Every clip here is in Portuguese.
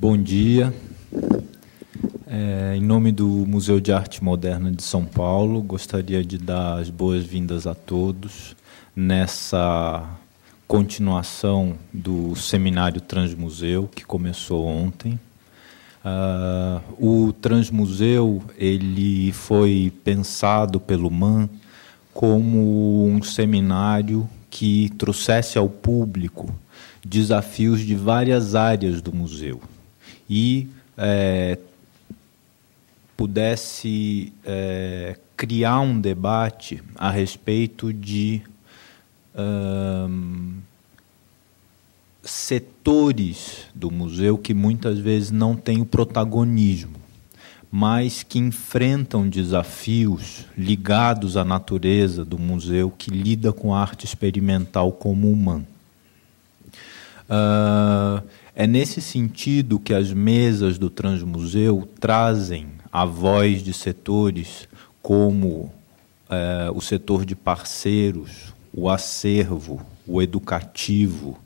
Bom dia. Em nome do Museu de Arte Moderna de São Paulo, gostaria de dar as boas-vindas a todos nessa continuação do seminário Transmuseu, que começou ontem. O Transmuseu ele foi pensado pelo MAN como um seminário que trouxesse ao público desafios de várias áreas do museu e pudesse criar um debate a respeito de setores do museu que muitas vezes não têm o protagonismo, mas que enfrentam desafios ligados à natureza do museu, que lida com a arte experimental como humana. É nesse sentido que as mesas do Transmuseu trazem a voz de setores como o setor de parceiros, o acervo, o educativo,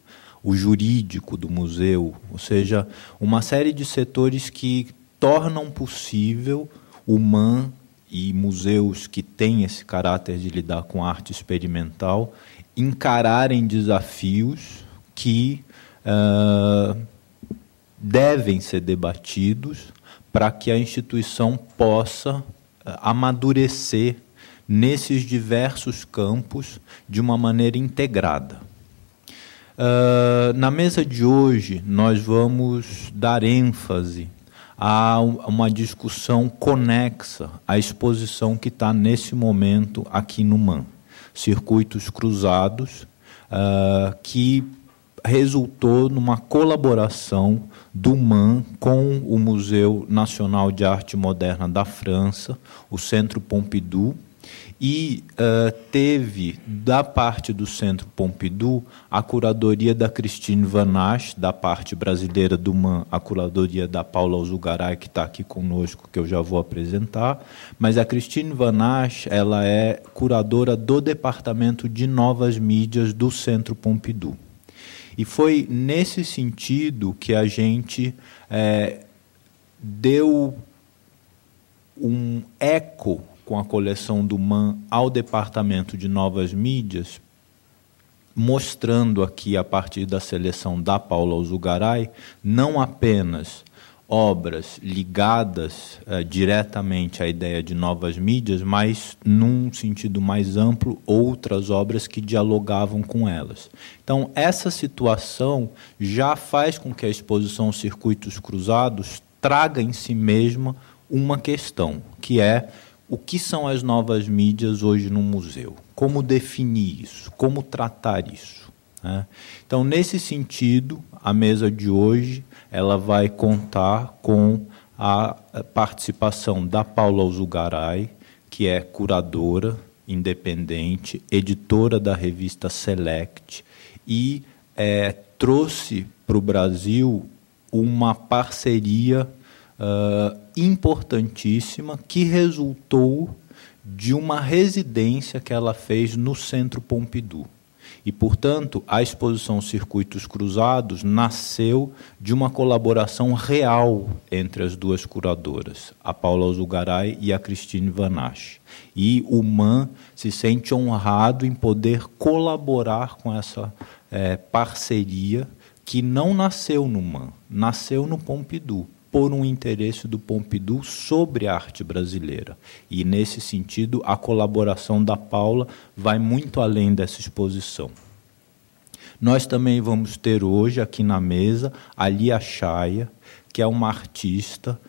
o jurídico do museu, ou seja, uma série de setores que tornam possível o MAN e museus que têm esse caráter de lidar com arte experimental encararem desafios que devem ser debatidos para que a instituição possa amadurecer nesses diversos campos de uma maneira integrada. Na mesa de hoje, nós vamos dar ênfase a uma discussão conexa à exposição que está nesse momento aqui no MAN, Circuitos Cruzados, que resultou numa colaboração do MAN com o Museu Nacional de Arte Moderna da França, o Centro Pompidou, e teve, da parte do Centro Pompidou, a curadoria da Christine Vanache, da parte brasileira do MAN, a curadoria da Paula Alzugaray, que está aqui conosco, que eu já vou apresentar, mas a Christine Vanache ela é curadora do Departamento de Novas Mídias do Centro Pompidou. E foi nesse sentido que a gente deu um eco com a coleção do MAN ao Departamento de Novas Mídias, mostrando aqui, a partir da seleção da Paula Alzugaray, não apenas obras ligadas diretamente à ideia de novas mídias, mas, num sentido mais amplo, outras obras que dialogavam com elas. Então, essa situação já faz com que a exposição Circuitos Cruzados traga em si mesma uma questão, que é o que são as novas mídias hoje no museu? Como definir isso? Como tratar isso? Então, nesse sentido, a mesa de hoje ela vai contar com a participação da Paula Alzugaray, que é curadora independente, editora da revista Select, e trouxe para o Brasil uma parceria importantíssima que resultou de uma residência que ela fez no Centro Pompidou. E, portanto, a exposição Circuitos Cruzados nasceu de uma colaboração real entre as duas curadoras, a Paula Alzugaray e a Christine Vanache. E o MAN se sente honrado em poder colaborar com essa parceria que não nasceu no MAN, nasceu no Pompidou, por um interesse do Pompidou sobre a arte brasileira. E, nesse sentido, a colaboração da Paula vai muito além dessa exposição. Nós também vamos ter hoje, aqui na mesa, a Lia Chaya, que é uma artista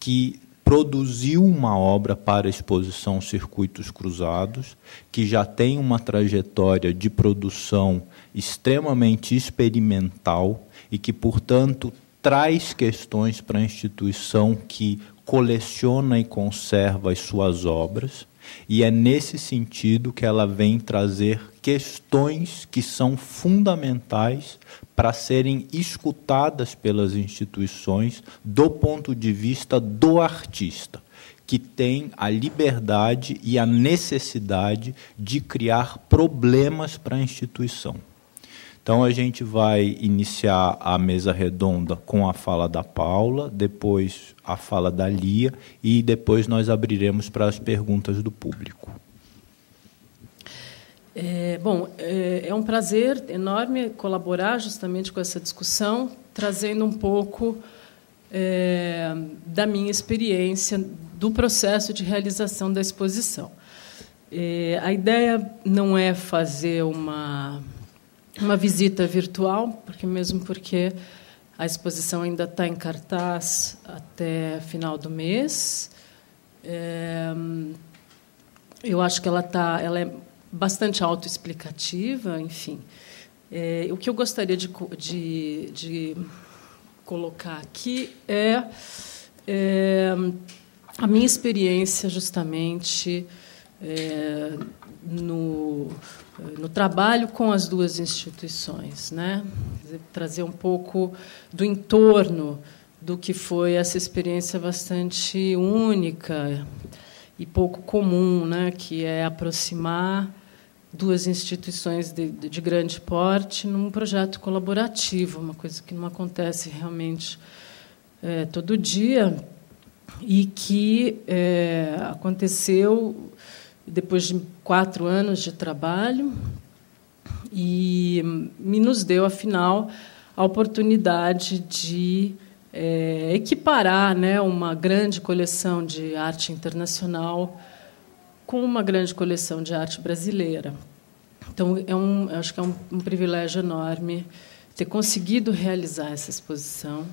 que produziu uma obra para a exposição Circuitos Cruzados, que já tem uma trajetória de produção extremamente experimental e que, portanto, traz questões para a instituição que coleciona e conserva as suas obras, e é nesse sentido que ela vem trazer questões que são fundamentais para serem escutadas pelas instituições do ponto de vista do artista, que tem a liberdade e a necessidade de criar problemas para a instituição. Então, a gente vai iniciar a mesa redonda com a fala da Paula, depois a fala da Lia, e depois nós abriremos para as perguntas do público. É um prazer enorme colaborar justamente com essa discussão, trazendo um pouco da minha experiência do processo de realização da exposição. A ideia não é fazer uma visita virtual, porque a exposição ainda está em cartaz até final do mês. Eu acho que ela é bastante autoexplicativa, enfim. O que eu gostaria de colocar aqui é a minha experiência, justamente, no trabalho com as duas instituições, né? Trazer um pouco do entorno do que foi essa experiência bastante única e pouco comum, né? Que é aproximar duas instituições de grande porte num projeto colaborativo, uma coisa que não acontece realmente todo dia e que aconteceu depois de 4 anos de trabalho e nos deu, afinal, a oportunidade de equiparar, né, uma grande coleção de arte internacional com uma grande coleção de arte brasileira. Então, acho que é um privilégio enorme ter conseguido realizar essa exposição.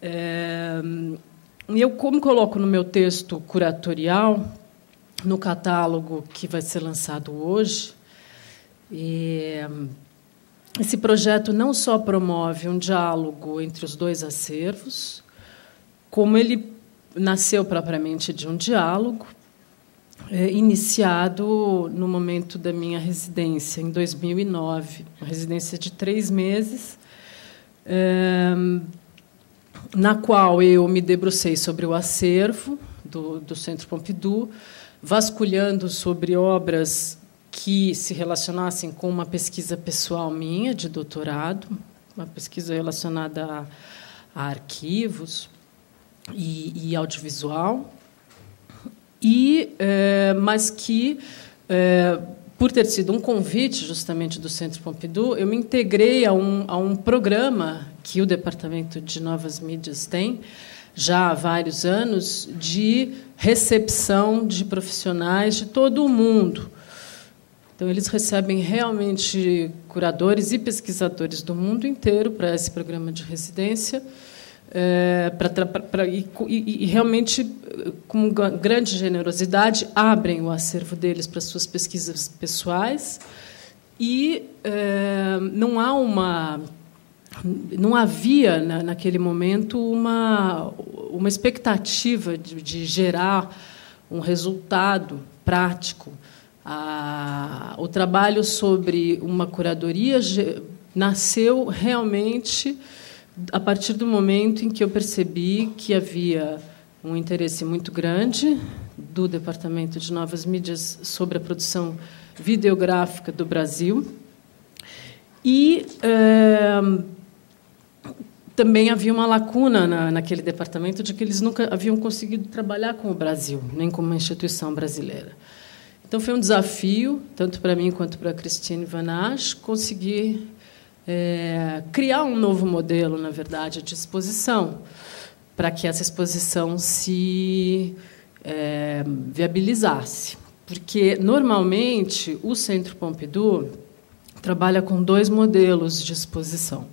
E eu, como coloco no meu texto curatorial, no catálogo que vai ser lançado hoje, esse projeto não só promove um diálogo entre os dois acervos, como ele nasceu propriamente de um diálogo iniciado no momento da minha residência, em 2009, uma residência de 3 meses, na qual eu me debrucei sobre o acervo do Centro Pompidou, vasculhando sobre obras que se relacionassem com uma pesquisa pessoal minha, de doutorado, uma pesquisa relacionada a arquivos e audiovisual, mas que, por ter sido um convite justamente do Centro Pompidou, eu me integrei a um programa que o Departamento de Novas Mídias tem, já há vários anos, de recepção de profissionais de todo o mundo. Então, eles recebem realmente curadores e pesquisadores do mundo inteiro para esse programa de residência, e realmente, com grande generosidade, abrem o acervo deles para suas pesquisas pessoais, e não havia, naquele momento, uma expectativa de gerar um resultado prático. O trabalho sobre uma curadoria nasceu realmente a partir do momento em que eu percebi que havia um interesse muito grande do Departamento de Novas Mídias sobre a produção videográfica do Brasil e também havia uma lacuna naquele departamento de que eles nunca haviam conseguido trabalhar com o Brasil, nem com uma instituição brasileira. Então, foi um desafio, tanto para mim quanto para a Christine Vanache, conseguir criar um novo modelo, na verdade, de exposição, para que essa exposição se viabilizasse. Porque, normalmente, o Centro Pompidou trabalha com 2 modelos de exposição.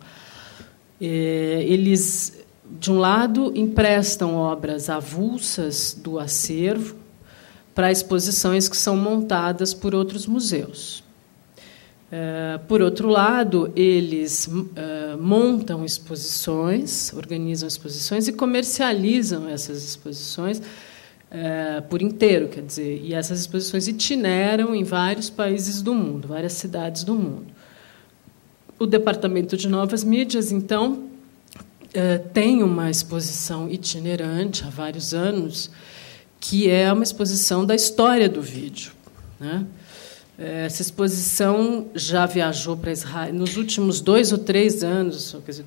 Eles, de um lado, emprestam obras avulsas do acervo para exposições que são montadas por outros museus. Por outro lado, eles montam exposições, organizam exposições e comercializam essas exposições por inteiro, quer dizer, e essas exposições itineram em vários países do mundo, várias cidades do mundo. O Departamento de Novas Mídias, então, tem uma exposição itinerante há vários anos, que é uma exposição da história do vídeo, né? Essa exposição já viajou para Israel nos últimos 2 ou 3 anos, quer dizer,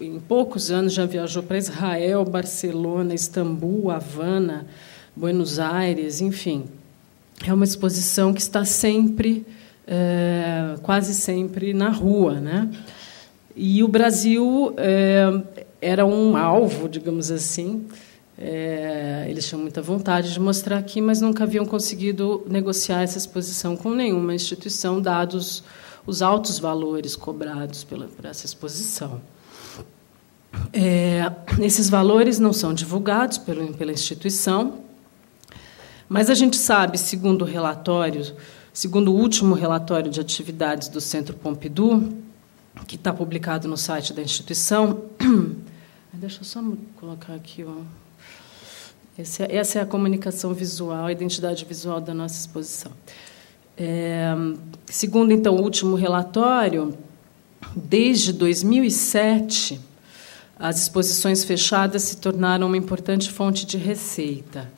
em poucos anos já viajou para Israel, Barcelona, Istambul, Havana, Buenos Aires, enfim. É uma exposição que está sempre, quase sempre, na rua, né? E o Brasil era um alvo, digamos assim. Eles tinham muita vontade de mostrar aqui, mas nunca haviam conseguido negociar essa exposição com nenhuma instituição, dados os altos valores cobrados por essa exposição. Esses valores não são divulgados pela instituição, mas a gente sabe, segundo o último relatório de atividades do Centro Pompidou, que está publicado no site da instituição. Deixa eu só colocar aqui. Essa é a comunicação visual, a identidade visual da nossa exposição. Segundo, então, o último relatório, desde 2007, as exposições fechadas se tornaram uma importante fonte de receita.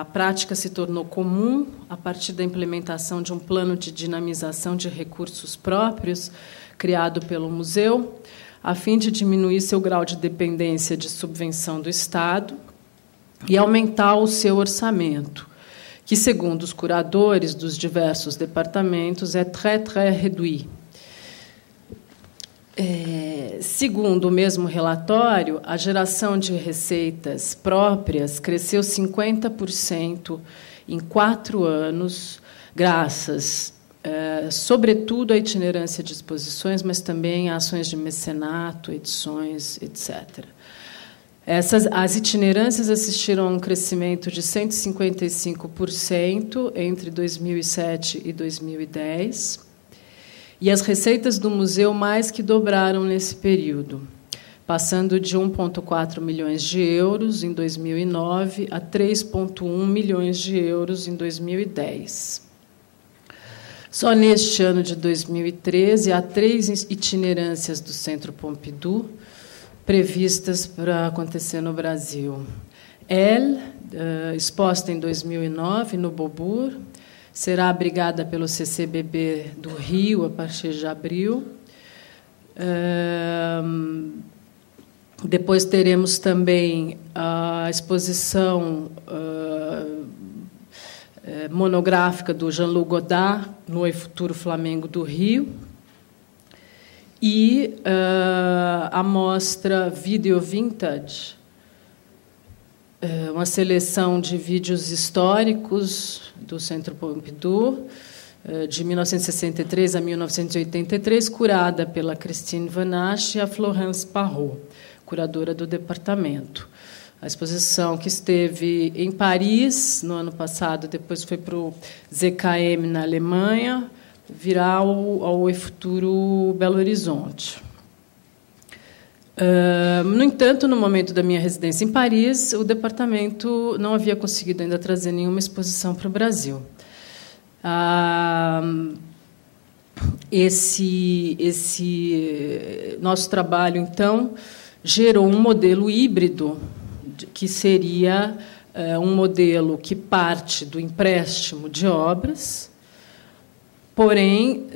A prática se tornou comum a partir da implementação de um plano de dinamização de recursos próprios criado pelo museu, a fim de diminuir seu grau de dependência de subvenção do Estado e aumentar o seu orçamento, que, segundo os curadores dos diversos departamentos, é très réduit. Segundo o mesmo relatório, a geração de receitas próprias cresceu 50% em 4 anos, graças, sobretudo, à itinerância de exposições, mas também a ações de mecenato, edições, etc. As itinerâncias assistiram a um crescimento de 155% entre 2007 e 2010, e as receitas do museu mais que dobraram nesse período, passando de 1,4 milhões de euros em 2009 a 3,1 milhões de euros em 2010. Só neste ano de 2013, há 3 itinerâncias do Centro Pompidou previstas para acontecer no Brasil. Exposta em 2009 no Beaubourg, será abrigada pelo CCBB do Rio a partir de abril. Depois teremos também a exposição monográfica do Jean-Luc Godard no Futuro Flamengo do Rio e a mostra Video Vintage, uma seleção de vídeos históricos do Centro Pompidou, de 1963 a 1983, curada pela Christine Vanache e a Florence Parrot, curadora do departamento. A exposição que esteve em Paris no ano passado, depois foi para o ZKM na Alemanha, virá ao Futuro Belo Horizonte. No entanto, no momento da minha residência em Paris, o departamento não havia conseguido ainda trazer nenhuma exposição para o Brasil. Esse nosso trabalho, então, gerou um modelo híbrido, que seria um modelo que parte do empréstimo de obras, porém,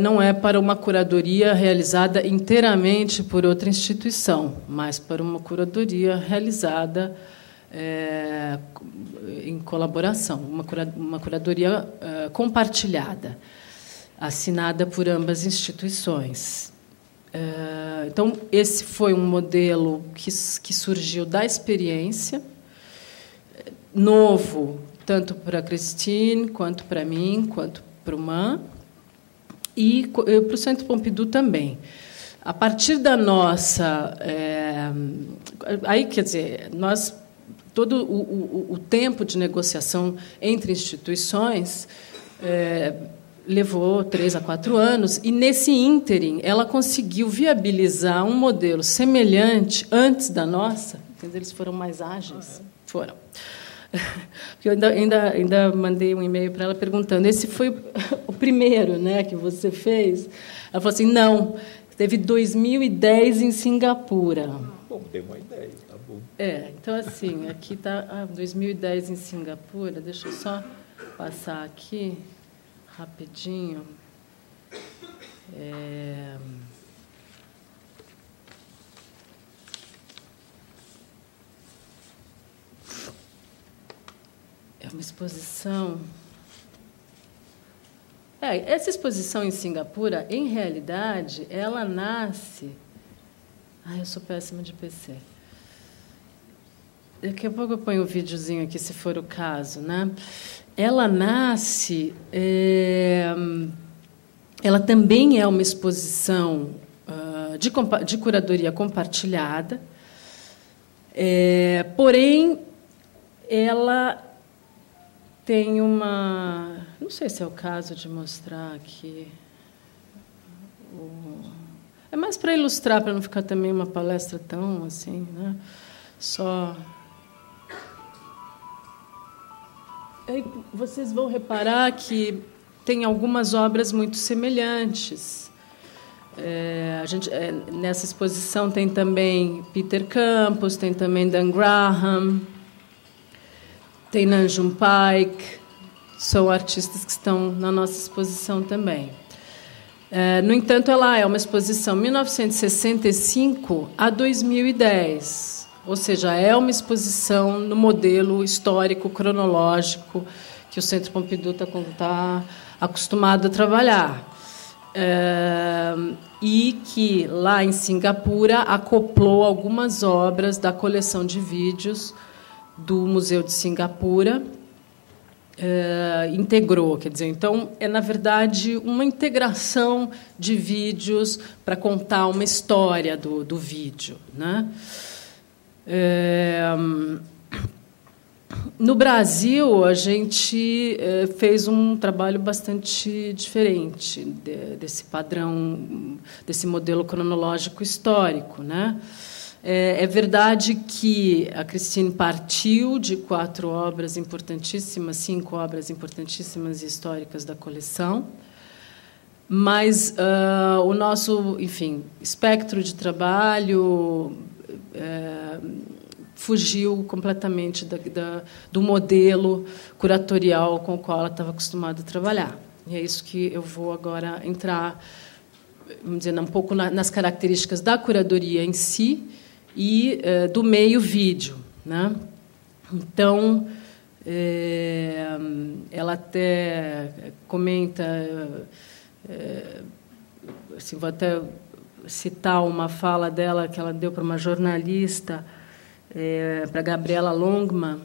não é para uma curadoria realizada inteiramente por outra instituição, mas para uma curadoria realizada em colaboração, uma curadoria compartilhada, assinada por ambas instituições. Então, esse foi um modelo que surgiu da experiência, novo, tanto para a Christine, quanto para mim, quanto para o MAN, e para o Centro Pompidou também. A partir da nossa... aí, quer dizer, todo o tempo de negociação entre instituições levou 3 a 4 anos, e, nesse ínterim, ela conseguiu viabilizar um modelo semelhante antes da nossa. Entendeu? Eles foram mais ágeis. Foram. Porque eu ainda mandei um e-mail para ela perguntando: esse foi o primeiro, né, que você fez? Ela falou assim: não, teve 2010 em Singapura. Bom, tem uma ideia, tá bom. Então, assim, aqui está 2010 em Singapura. Deixa eu só passar aqui rapidinho. É uma exposição. Essa exposição em Singapura, em realidade, ela nasce. Ai, eu sou péssima de PC. Daqui a pouco eu ponho o videozinho aqui, se for o caso, né? Ela nasce. Ela também é uma exposição de curadoria compartilhada, porém, ela tem uma... Não sei se é o caso de mostrar aqui. É mais para ilustrar, para não ficar também uma palestra tão assim, né? Só... Aí vocês vão reparar que tem algumas obras muito semelhantes. Nessa exposição tem também Peter Campos, tem também Dan Graham, tem Nam June Paik, são artistas que estão na nossa exposição também. No entanto, ela é uma exposição 1965 a 2010. Ou seja, é uma exposição no modelo histórico, cronológico, que o Centro Pompidou está acostumado a trabalhar. E que, lá em Singapura, acoplou algumas obras da coleção de vídeos do Museu de Singapura, integrou. Quer dizer, então, é, na verdade, uma integração de vídeos para contar uma história do vídeo, né? No Brasil, a gente fez um trabalho bastante diferente desse padrão, desse modelo cronológico histórico, né? É verdade que a Christine partiu de 4 obras importantíssimas, 5 obras importantíssimas e históricas da coleção, mas o nosso, enfim, espectro de trabalho fugiu completamente do modelo curatorial com o qual ela estava acostumada a trabalhar. E é isso que eu vou agora entrar, vamos dizer, um pouco nas características da curadoria em si e do meio vídeo, né? Então, ela até comenta, assim, vou até citar uma fala dela que ela deu para uma jornalista, para Gabriela Longman,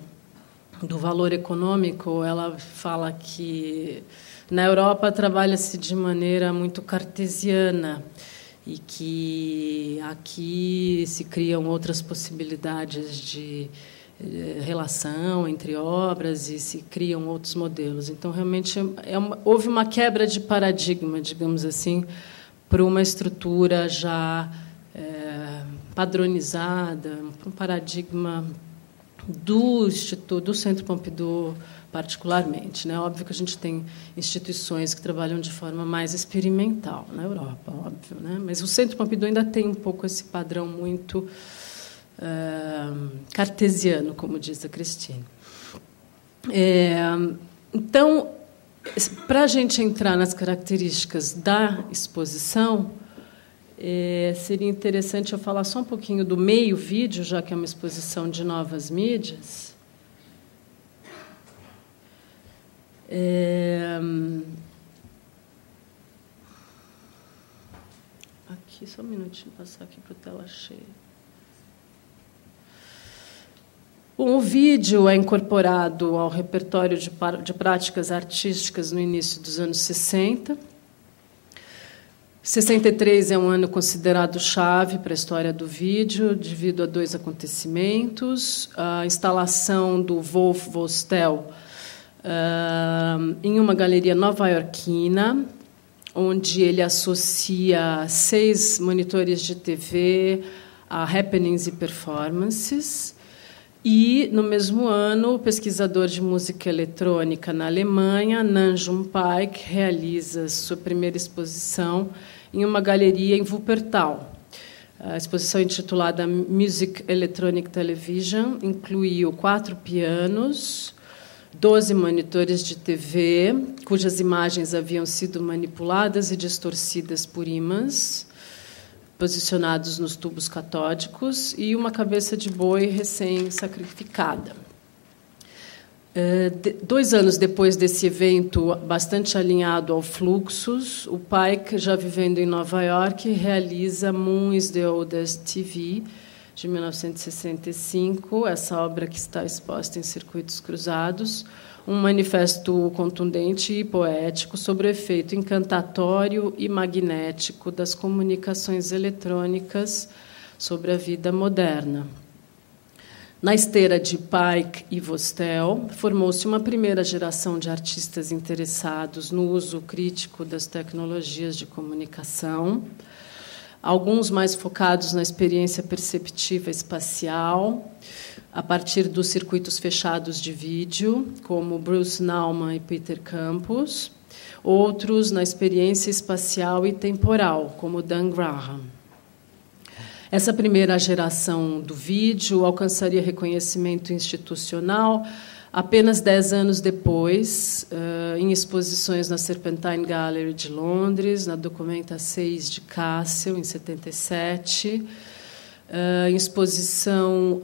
do Valor Econômico. Ela fala que na Europa trabalha-se de maneira muito cartesiana e que aqui se criam outras possibilidades de relação entre obras e se criam outros modelos. Então, realmente, houve uma quebra de paradigma, digamos assim, para uma estrutura já padronizada, um paradigma do Instituto, do Centro Pompidou, particularmente, né? Óbvio que a gente tem instituições que trabalham de forma mais experimental na Europa, óbvio, né? Mas o Centro Pompidou ainda tem um pouco esse padrão muito cartesiano, como diz a Christine. Então, para a gente entrar nas características da exposição, seria interessante eu falar só um pouquinho do meio vídeo, já que é uma exposição de novas mídias. Aqui, só um minutinho, passar aqui para a tela cheia. Bom, o vídeo é incorporado ao repertório de práticas artísticas no início dos anos 60. 63 é um ano considerado chave para a história do vídeo, devido a 2 acontecimentos: a instalação do Wolf Vostell em uma galeria nova-iorquina, onde ele associa 6 monitores de TV a happenings e performances. E, no mesmo ano, o pesquisador de música eletrônica na Alemanha, Nam June Paik, realiza sua primeira exposição em uma galeria em Wuppertal. A exposição, intitulada Music Electronic Television, incluiu 4 pianos, 12 monitores de TV, cujas imagens haviam sido manipuladas e distorcidas por ímãs, posicionados nos tubos catódicos, e uma cabeça de boi recém-sacrificada. 2 anos depois desse evento, bastante alinhado ao Fluxus, o Pike, já vivendo em Nova York, realiza Moon is the Oldest TV, de 1965, essa obra que está exposta em Circuitos Cruzados, um manifesto contundente e poético sobre o efeito encantatório e magnético das comunicações eletrônicas sobre a vida moderna. Na esteira de Pike e Vostell, formou-se uma primeira geração de artistas interessados no uso crítico das tecnologias de comunicação, alguns mais focados na experiência perceptiva espacial, a partir dos circuitos fechados de vídeo, como Bruce Nauman e Peter Campos, outros na experiência espacial e temporal, como Dan Graham. Essa primeira geração do vídeo alcançaria reconhecimento institucional apenas 10 anos depois, em exposições na Serpentine Gallery de Londres, na Documenta 6 de Kassel, em 77, em exposição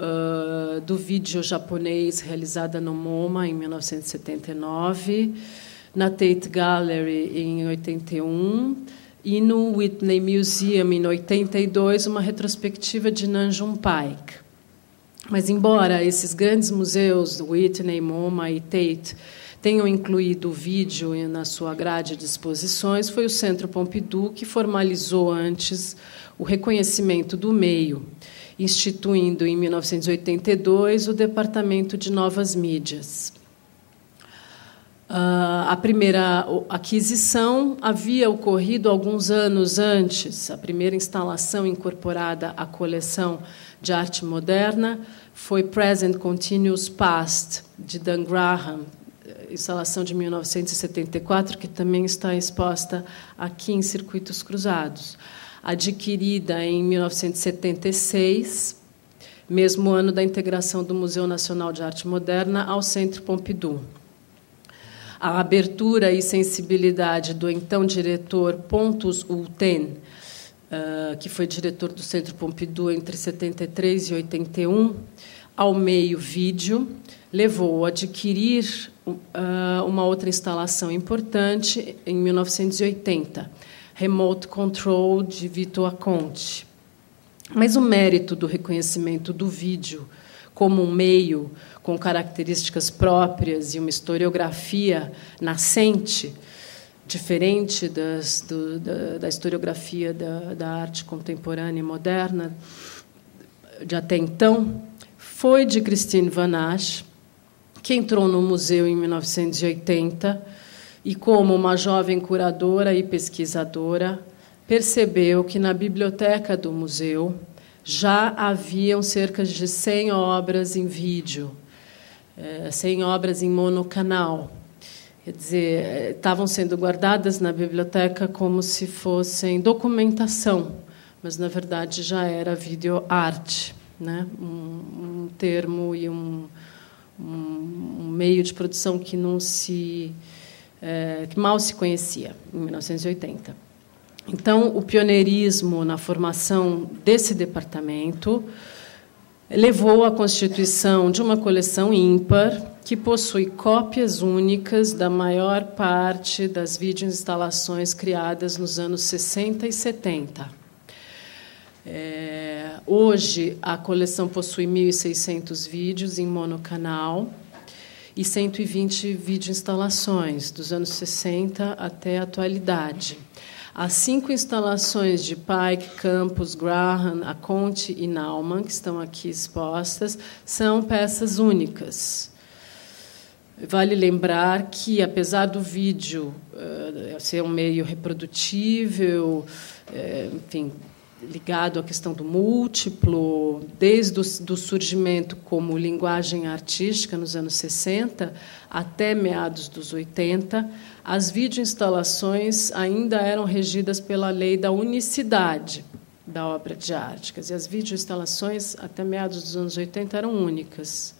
do vídeo japonês realizada no MoMA, em 1979, na Tate Gallery, em 81, e no Whitney Museum, em 82, uma retrospectiva de Nam June Paik. Mas, embora esses grandes museus, Whitney, MoMA e Tate, tenham incluído o vídeo na sua grade de exposições, foi o Centro Pompidou que formalizou antes o reconhecimento do meio, instituindo, em 1982, o Departamento de Novas Mídias. A primeira aquisição havia ocorrido alguns anos antes. A primeira instalação incorporada à coleção de arte moderna foi Present Continuous Past, de Dan Graham, instalação de 1974, que também está exposta aqui em Circuitos Cruzados. Adquirida em 1976, mesmo ano da integração do Museu Nacional de Arte Moderna ao Centro Pompidou. A abertura e sensibilidade do então diretor Pontus Hulten, que foi diretor do Centro Pompidou entre 73 e 81, ao meio vídeo, levou a adquirir uma outra instalação importante em 1980, Remote Control, de Vito Acconti. Mas o mérito do reconhecimento do vídeo como um meio com características próprias e uma historiografia nascente, diferente da historiografia da arte contemporânea e moderna de até então, foi de Christine Vanache, que entrou no museu em 1980 e, como uma jovem curadora e pesquisadora, percebeu que na biblioteca do museu já haviam cerca de 100 obras em vídeo, 100 obras em monocanal. Quer dizer, estavam sendo guardadas na biblioteca como se fossem documentação, mas, na verdade, já era videoarte, né? Um termo e um meio de produção que que mal se conhecia, em 1980. Então, o pioneirismo na formação desse departamento levou à constituição de uma coleção ímpar que possui cópias únicas da maior parte das videoinstalações criadas nos anos 60 e 70. Hoje, a coleção possui 1.600 vídeos em monocanal e 120 videoinstalações, dos anos 60 até a atualidade. As 5 instalações de Pike, Campos, Graham, Acconti e Nauman, que estão aqui expostas, são peças únicas. Vale lembrar que, apesar do vídeo ser um meio reprodutível, enfim, ligado à questão do múltiplo, desde o surgimento como linguagem artística nos anos 60 até meados dos 80, as videoinstalações ainda eram regidas pela lei da unicidade da obra de arte. Quer dizer, as videoinstalações, até meados dos anos 80, eram únicas.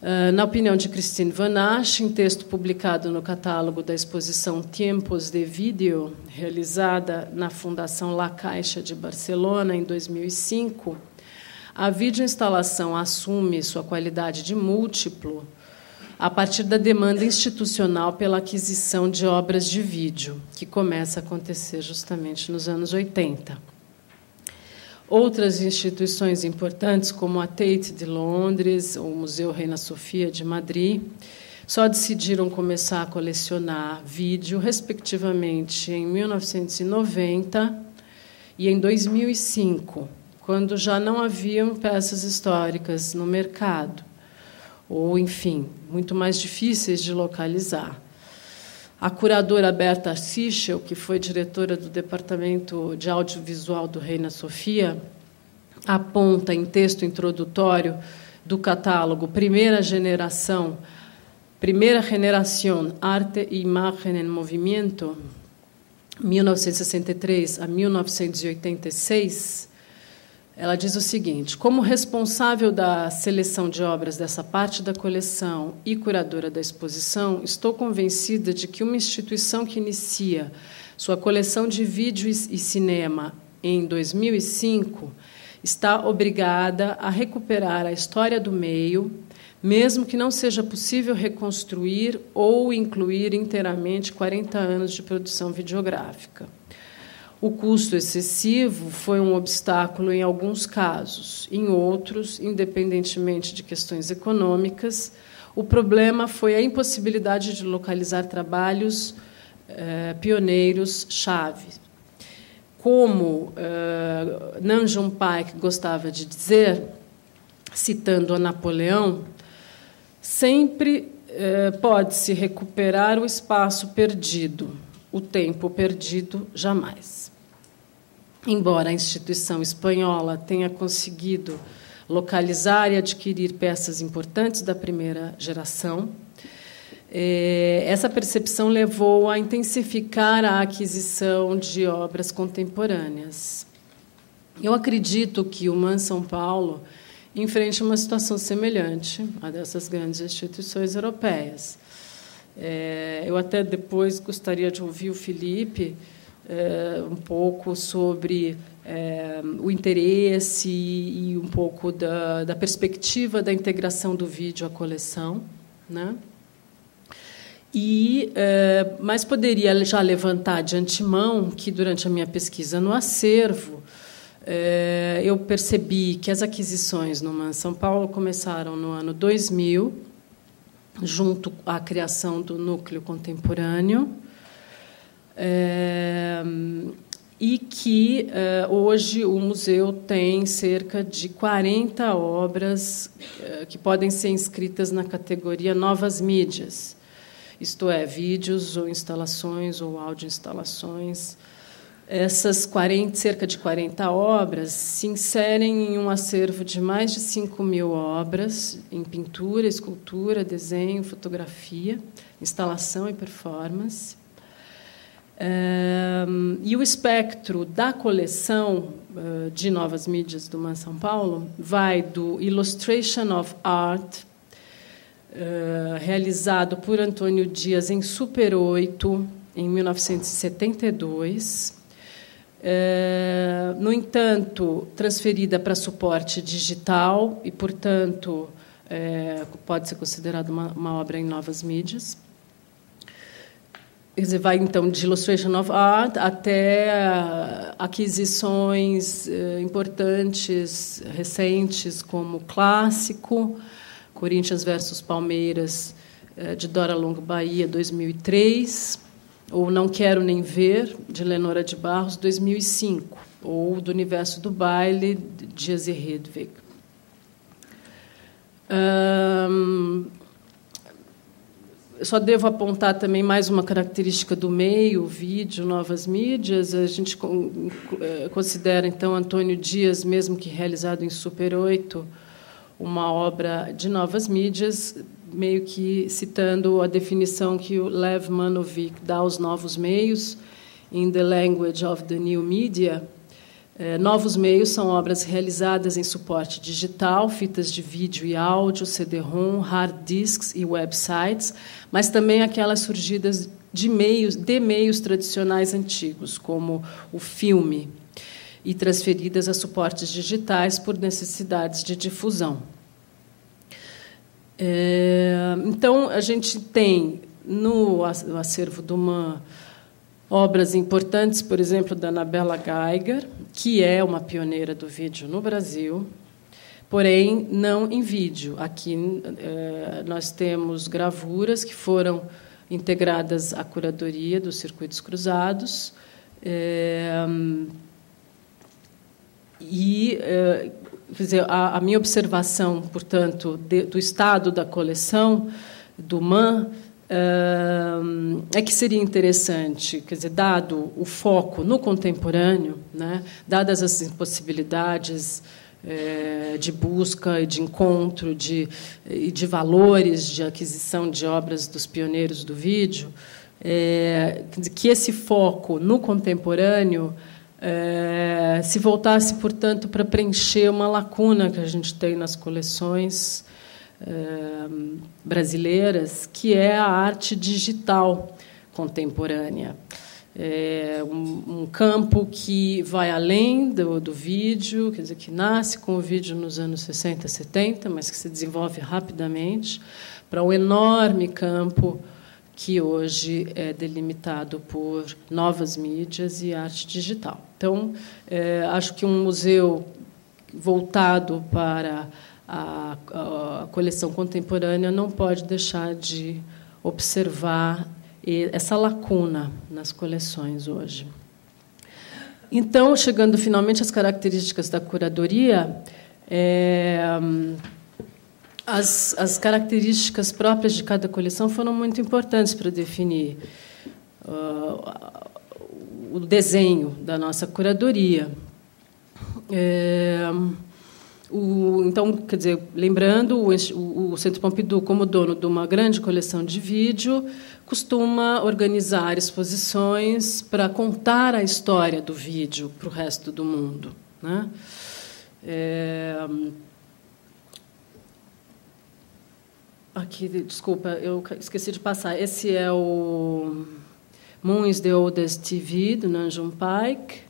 Na opinião de Christine Van Asch, em texto publicado no catálogo da exposição Tiempos de Vídeo, realizada na Fundação La Caixa de Barcelona em 2005, a videoinstalação assume sua qualidade de múltiplo a partir da demanda institucional pela aquisição de obras de vídeo, que começa a acontecer justamente nos anos 80. Outras instituições importantes, como a Tate de Londres, ou o Museu Reina Sofia de Madrid, só decidiram começar a colecionar vídeo, respectivamente, em 1990 e em 2005, quando já não haviam peças históricas no mercado, ou, enfim, muito mais difíceis de localizar. A curadora Berta Sichel, que foi diretora do Departamento de Audiovisual do Reina Sofia, aponta em texto introdutório do catálogo Primeira Generación, Arte e Imagen en Movimiento, 1963 a 1986, ela diz o seguinte: como responsável da seleção de obras dessa parte da coleção e curadora da exposição, estou convencida de que uma instituição que inicia sua coleção de vídeo e cinema em 2005 está obrigada a recuperar a história do meio, mesmo que não seja possível reconstruir ou incluir inteiramente 40 anos de produção videográfica. O custo excessivo foi um obstáculo em alguns casos. Em outros, independentemente de questões econômicas, o problema foi a impossibilidade de localizar trabalhos pioneiros-chave. Como Nam June Paik gostava de dizer, citando a Napoleão, sempre pode-se recuperar o espaço perdido, o tempo perdido jamais. Embora a instituição espanhola tenha conseguido localizar e adquirir peças importantes da primeira geração, essa percepção levou a intensificar a aquisição de obras contemporâneas. Eu acredito que o MAN São Paulo enfrente uma situação semelhante à dessas grandes instituições europeias. Eu até depois gostaria de ouvir o Felipe um pouco sobre o interesse e um pouco da perspectiva da integração do vídeo à coleção, né? Mas poderia já levantar de antemão que, durante a minha pesquisa no acervo, eu percebi que as aquisições no MAN São Paulo começaram no ano 2000, junto à criação do Núcleo Contemporâneo, e que hoje o museu tem cerca de 40 obras que podem ser inscritas na categoria Novas Mídias, isto é, vídeos ou instalações ou audioinstalações. Essas cerca de 40 obras se inserem em um acervo de mais de 5.000 obras em pintura, escultura, desenho, fotografia, instalação e performance. E o espectro da coleção de Novas Mídias do MAN São Paulo vai do Illustration of Art, realizado por Antônio Dias em Super 8, em 1972, no entanto, transferida para suporte digital e, portanto, pode ser considerada uma obra em novas mídias. Quer dizer, vai, então, de Illustration of Art até aquisições importantes, recentes, como Clássico, Corinthians versus Palmeiras, de Dora Longo Bahia, 2003, ou Não Quero Nem Ver, de Lenora de Barros, 2005, ou Do Universo do Baile, de Jesse Hedwig. Eu só devo apontar também mais uma característica do meio, vídeo, novas mídias. A gente considera, então, Antônio Dias, mesmo que realizado em Super 8, uma obra de novas mídias, meio que citando a definição que o Lev Manovic dá aos novos meios, in the language of the new media. Novos meios são obras realizadas em suporte digital, fitas de vídeo e áudio, CD-ROM, hard disks e websites, mas também aquelas surgidas de meios tradicionais antigos, como o filme, e transferidas a suportes digitais por necessidades de difusão. Então, a gente tem no acervo do MAN obras importantes, por exemplo, da Anabela Geiger, que é uma pioneira do vídeo no Brasil, porém não em vídeo. Aqui nós temos gravuras que foram integradas à curadoria dos circuitos cruzados, quer dizer, a minha observação, portanto, do estado da coleção do MAN é que seria interessante, quer dizer, dado o foco no contemporâneo, né, dadas as impossibilidades de busca e de encontro de valores de aquisição de obras dos pioneiros do vídeo, que esse foco no contemporâneo se voltasse, portanto, para preencher uma lacuna que a gente tem nas coleções brasileiras, que é a arte digital contemporânea. Um campo que vai além do vídeo, quer dizer, que nasce com o vídeo nos anos 60, 70, mas que se desenvolve rapidamente para um enorme campo que hoje é delimitado por novas mídias e arte digital. Então, acho que um museu voltado para a coleção contemporânea não pode deixar de observar essa lacuna nas coleções hoje. Então, chegando finalmente às características da curadoria, as características próprias de cada coleção foram muito importantes para definir o desenho da nossa curadoria. Então, quer dizer, lembrando, o Centro Pompidou, como dono de uma grande coleção de vídeo, costuma organizar exposições para contar a história do vídeo para o resto do mundo, né? Aqui, desculpa, eu esqueci de passar. Esse é o Moon is the Oldest TV, do Nanjum Paik.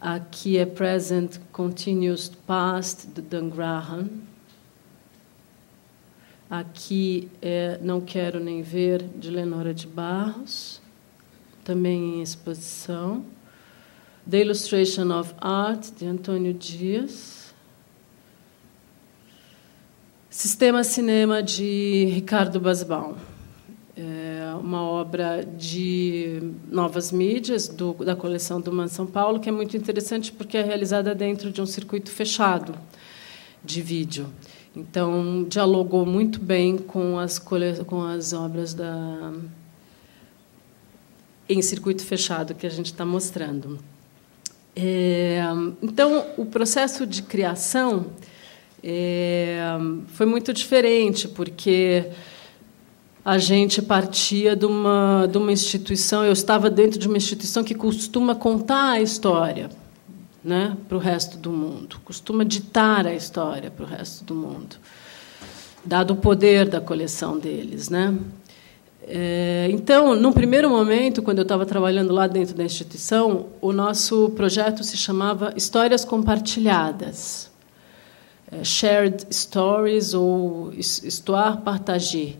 Aqui é Present Continuous Past, de Dan Graham. Aqui é Não Quero Nem Ver, de Lenora de Barros, também em exposição. The Illustration of Art, de Antônio Dias. Sistema Cinema, de Ricardo Basbaum. Uma obra de novas mídias da coleção do MAN São Paulo, que é muito interessante porque é realizada dentro de um circuito fechado de vídeo. Então, dialogou muito bem com as obras em circuito fechado que a gente está mostrando. Então, o processo de criação foi muito diferente, porque a gente partia de uma instituição, eu estava dentro de uma instituição que costuma contar a história, né, para o resto do mundo, costuma ditar a história para o resto do mundo, dado o poder da coleção deles, né? Então, num primeiro momento, quando eu estava trabalhando lá dentro da instituição, o nosso projeto se chamava Histórias Compartilhadas, Shared Stories ou Histoire Partagée.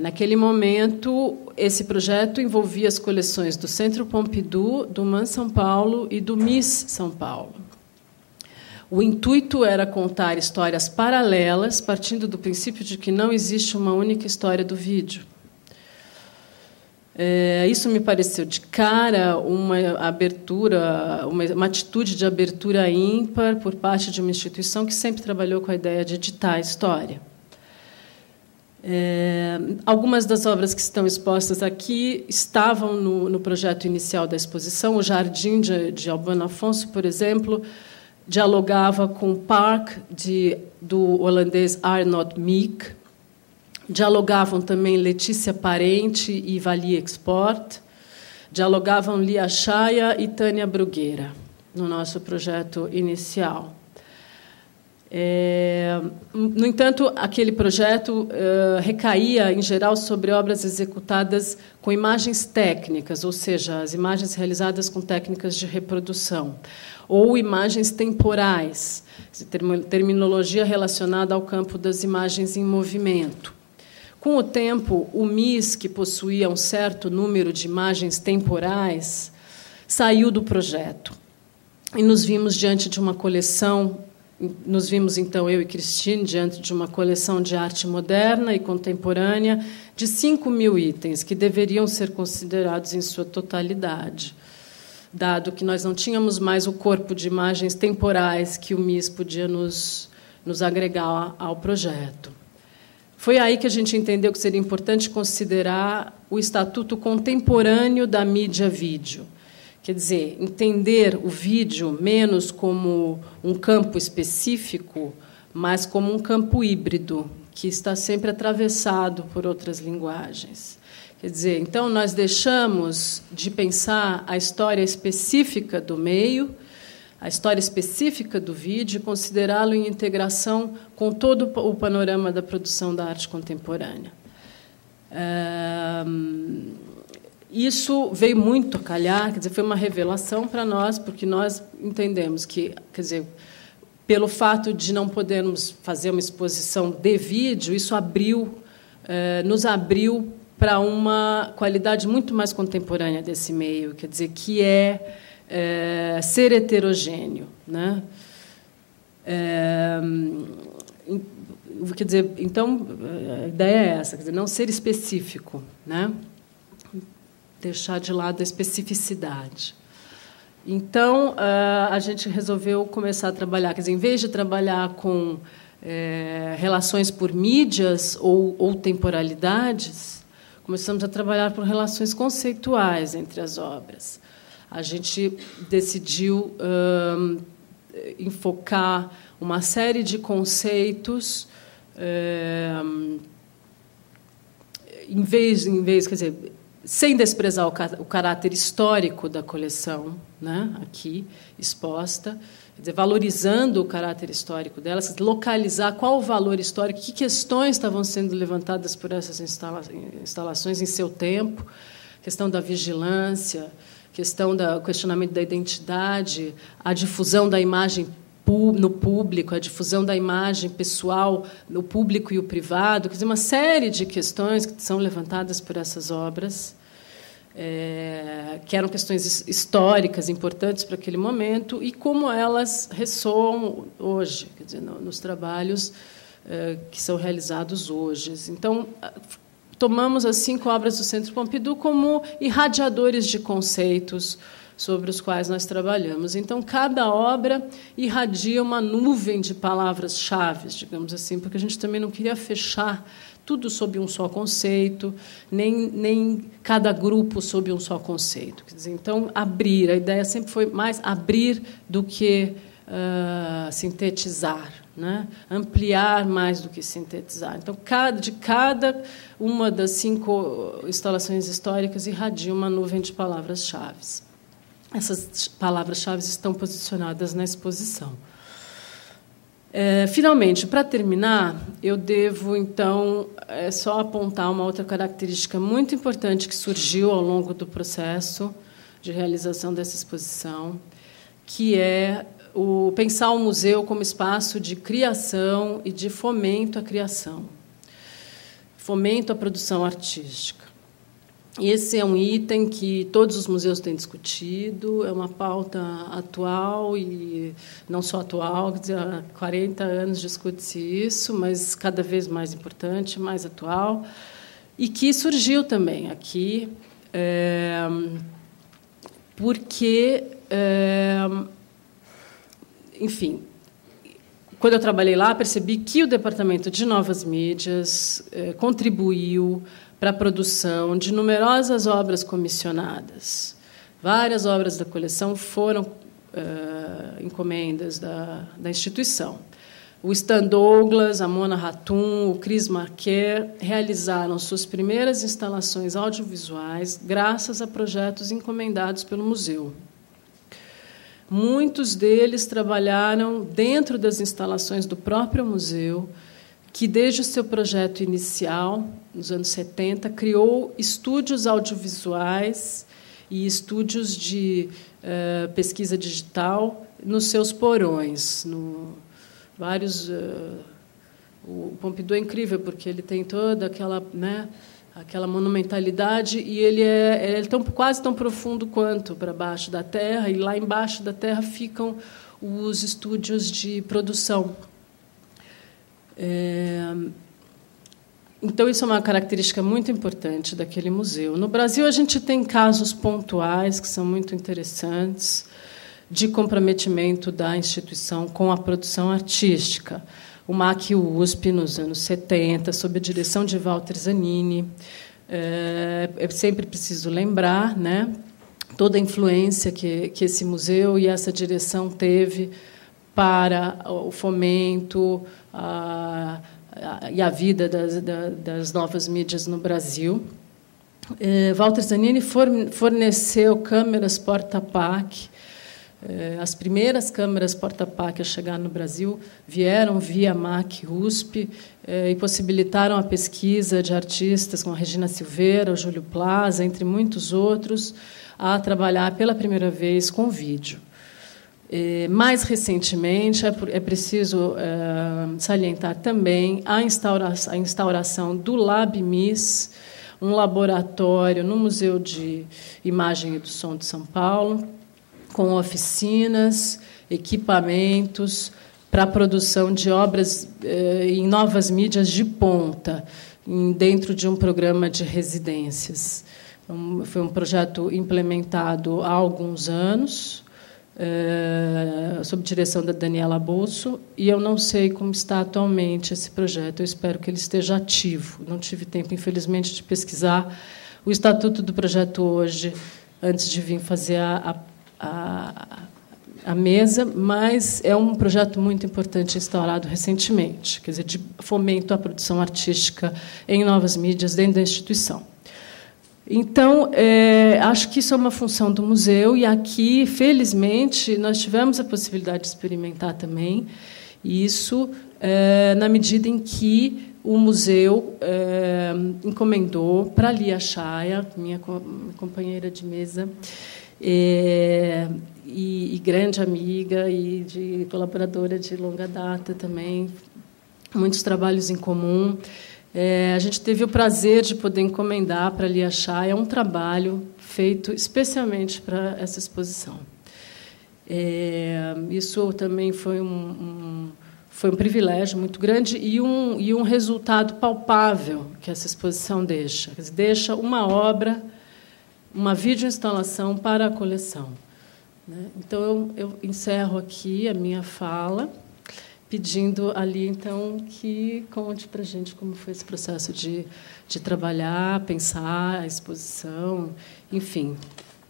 Naquele momento, esse projeto envolvia as coleções do Centro Pompidou, do MAN São Paulo e do MIS São Paulo. O intuito era contar histórias paralelas, partindo do princípio de que não existe uma única história do vídeo. Isso me pareceu, de cara, uma abertura, uma atitude de abertura ímpar por parte de uma instituição que sempre trabalhou com a ideia de editar a história. Algumas das obras que estão expostas aqui estavam no projeto inicial da exposição. O Jardim de Albano Afonso, por exemplo, dialogava com o Park do holandês Arnold Meek. Dialogavam também Letícia Parente e Vali Export. Dialogavam Lia Chaya e Tânia Brugueira. no nosso projeto inicial. No entanto, aquele projeto recaía, em geral, sobre obras executadas com imagens técnicas, ou seja, as imagens realizadas com técnicas de reprodução, ou imagens temporais, terminologia relacionada ao campo das imagens em movimento. Com o tempo, o MIS, que possuía um certo número de imagens temporais, saiu do projeto. E nos vimos diante de uma coleção. Nos vimos, então, eu e Cristine, diante de uma coleção de arte moderna e contemporânea de 5.000 itens, que deveriam ser considerados em sua totalidade, dado que nós não tínhamos mais o corpo de imagens temporais que o MIS podia nos agregar ao projeto. Foi aí que a gente entendeu que seria importante considerar o estatuto contemporâneo da mídia vídeo. Quer dizer, entender o vídeo menos como um campo específico, mas como um campo híbrido, que está sempre atravessado por outras linguagens. Quer dizer, então, nós deixamos de pensar a história específica do meio, a história específica do vídeo, e considerá-lo em integração com todo o panorama da produção da arte contemporânea. Isso veio muito a calhar, quer dizer, foi uma revelação para nós, porque nós entendemos que, quer dizer, pelo fato de não podermos fazer uma exposição de vídeo, isso nos abriu para uma qualidade muito mais contemporânea desse meio, quer dizer, que é ser heterogêneo, né? Quer dizer, então, a ideia é essa, quer dizer, não ser específico, né? Deixar de lado a especificidade. Então, a gente resolveu começar a trabalhar, quer dizer, em vez de trabalhar com relações por mídias ou temporalidades, começamos a trabalhar por relações conceituais entre as obras. A gente decidiu enfocar uma série de conceitos, em vez, quer dizer, sem desprezar o caráter histórico da coleção, né, aqui exposta, quer dizer, valorizando o caráter histórico delas, localizar qual o valor histórico, que questões estavam sendo levantadas por essas instalações em seu tempo, questão da vigilância, questão do questionamento da identidade, a difusão da imagem no público, a difusão da imagem pessoal no público e o privado, quer dizer, uma série de questões que são levantadas por essas obras, que eram questões históricas importantes para aquele momento e como elas ressoam hoje, quer dizer, nos trabalhos que são realizados hoje. Então, tomamos as 5 obras do Centro Pompidou como irradiadores de conceitos sobre os quais nós trabalhamos. Então, cada obra irradia uma nuvem de palavras-chave, digamos assim, porque a gente também não queria fechar tudo sob um só conceito, nem cada grupo sob um só conceito. Quer dizer, então, abrir. A ideia sempre foi mais abrir do que sintetizar, né? Ampliar mais do que sintetizar. Então, de cada uma das 5 instalações históricas irradia uma nuvem de palavras-chave. Essas palavras-chave estão posicionadas na exposição. Finalmente, para terminar, eu devo, então, só apontar uma outra característica muito importante que surgiu ao longo do processo de realização dessa exposição, que é pensar o museu como espaço de criação e de fomento à criação, fomento à produção artística. Esse é um item que todos os museus têm discutido, é uma pauta atual e não só atual, quer dizer, há 40 anos discute-se isso, mas cada vez mais importante, mais atual, e que surgiu também aqui, porque, enfim, quando eu trabalhei lá, percebi que o Departamento de Novas Mídias contribuiu para a produção de numerosas obras comissionadas. Várias obras da coleção foram encomendas da instituição. O Stan Douglas, a Mona Hatoum, o Chris Marquet realizaram suas primeiras instalações audiovisuais graças a projetos encomendados pelo museu. Muitos deles trabalharam dentro das instalações do próprio museu, que, desde o seu projeto inicial, nos anos 70, criou estúdios audiovisuais e estúdios de pesquisa digital nos seus porões. O Pompidou é incrível, porque ele tem toda aquela, né, aquela monumentalidade, e ele é quase tão profundo quanto para baixo da terra, e lá embaixo da terra ficam os estúdios de produção. Então, isso é uma característica muito importante daquele museu. No Brasil, a gente tem casos pontuais que são muito interessantes de comprometimento da instituição com a produção artística. O MAC USP, nos anos 70, sob a direção de Walter Zanini. Eu sempre preciso lembrar, né, toda a influência que esse museu e essa direção teve para o fomento e a vida das novas mídias no Brasil. Walter Zanini forneceu câmeras porta-PAC. As primeiras câmeras porta-PAC a chegar no Brasil vieram via MAC USP e possibilitaram a pesquisa de artistas como a Regina Silveira, o Júlio Plaza, entre muitos outros, a trabalhar pela primeira vez com vídeo. Mais recentemente, é preciso salientar também a instauração do LabMIS, um laboratório no Museu de Imagem e do Som de São Paulo, com oficinas, equipamentos para a produção de obras em novas mídias de ponta, dentro de um programa de residências. Foi um projeto implementado há alguns anos, sob direção da Daniela Bolso, e eu não sei como está atualmente esse projeto. Eu espero que ele esteja ativo. Não tive tempo, infelizmente, de pesquisar o estatuto do projeto hoje, antes de vir fazer a mesa, mas é um projeto muito importante instaurado recentemente, quer dizer, de fomento à produção artística em novas mídias dentro da instituição. Então, acho que isso é uma função do museu, e aqui, felizmente, nós tivemos a possibilidade de experimentar também isso, na medida em que o museu encomendou para a Lia Chaya, minha companheira de mesa, e grande amiga e de colaboradora de longa data também, muitos trabalhos em comum. A gente teve o prazer de poder encomendar para a Lia Chaya um trabalho feito especialmente para essa exposição. Isso também foi um privilégio muito grande e um resultado palpável que essa exposição deixa. Quer dizer, deixa uma obra, uma videoinstalação para a coleção. Então, eu encerro aqui a minha fala, pedindo ali, então, que conte para a gente como foi esse processo de trabalhar, pensar a exposição, enfim.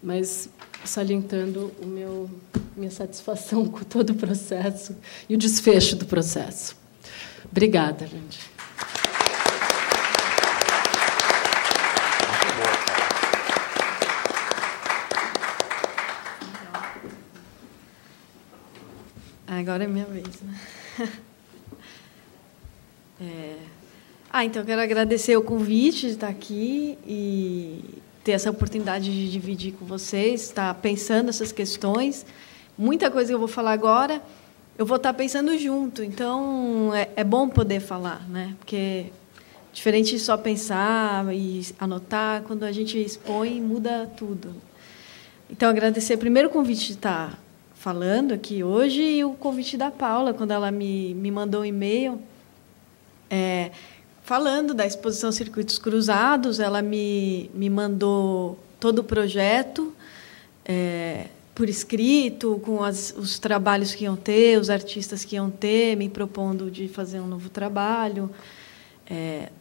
Mas salientando minha satisfação com todo o processo e o desfecho do processo. Obrigada, gente. Agora é minha vez, né? Então, quero agradecer o convite de estar aqui e ter essa oportunidade de dividir com vocês, estar pensando essas questões. Muita coisa que eu vou falar agora, eu vou estar pensando junto. Então, é bom poder falar, né? Porque, diferente de só pensar e anotar, quando a gente expõe, muda tudo. Então, agradecer primeiro o convite de estar falando aqui hoje e o convite da Paula, quando ela me mandou um e-mail falando da exposição Circuitos Cruzados. Ela me mandou todo o projeto por escrito, com os trabalhos que iam ter, os artistas que iam ter, me propondo de fazer um novo trabalho.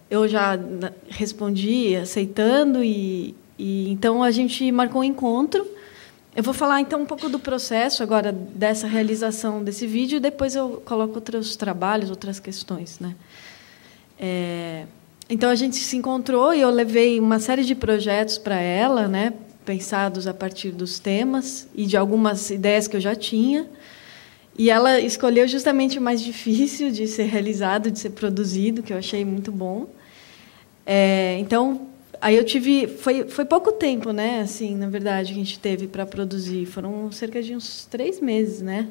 Eu já respondi aceitando, e então a gente marcou um encontro. Eu vou falar, então, um pouco do processo agora, dessa realização desse vídeo, e depois eu coloco outros trabalhos, outras questões, né? Então, a gente se encontrou e eu levei uma série de projetos para ela, né, pensados a partir dos temas e de algumas ideias que eu já tinha. E ela escolheu justamente o mais difícil de ser realizado, de ser produzido, que eu achei muito bom. Então, aí eu tive... Foi pouco tempo, né? Assim, na verdade, que a gente teve para produzir. Foram cerca de uns 3 meses, né?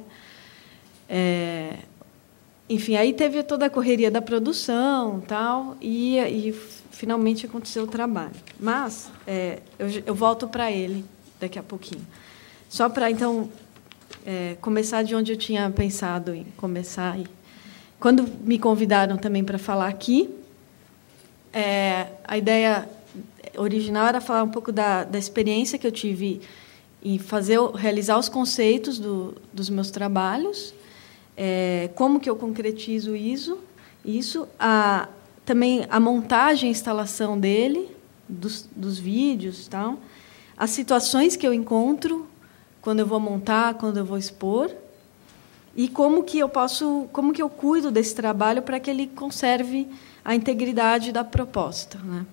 Enfim, aí teve toda a correria da produção, tal, e finalmente aconteceu o trabalho. Mas eu volto para ele daqui a pouquinho. Só para, então, começar de onde eu tinha pensado em começar. Quando me convidaram também para falar aqui, a ideia original era falar um pouco da experiência que eu tive em realizar os conceitos dos meus trabalhos, como que eu concretizo isso, também a montagem e instalação dele, dos vídeos, tal, as situações que eu encontro quando eu vou montar, quando eu vou expor, e como que eu cuido desse trabalho para que ele conserve a integridade da proposta, né?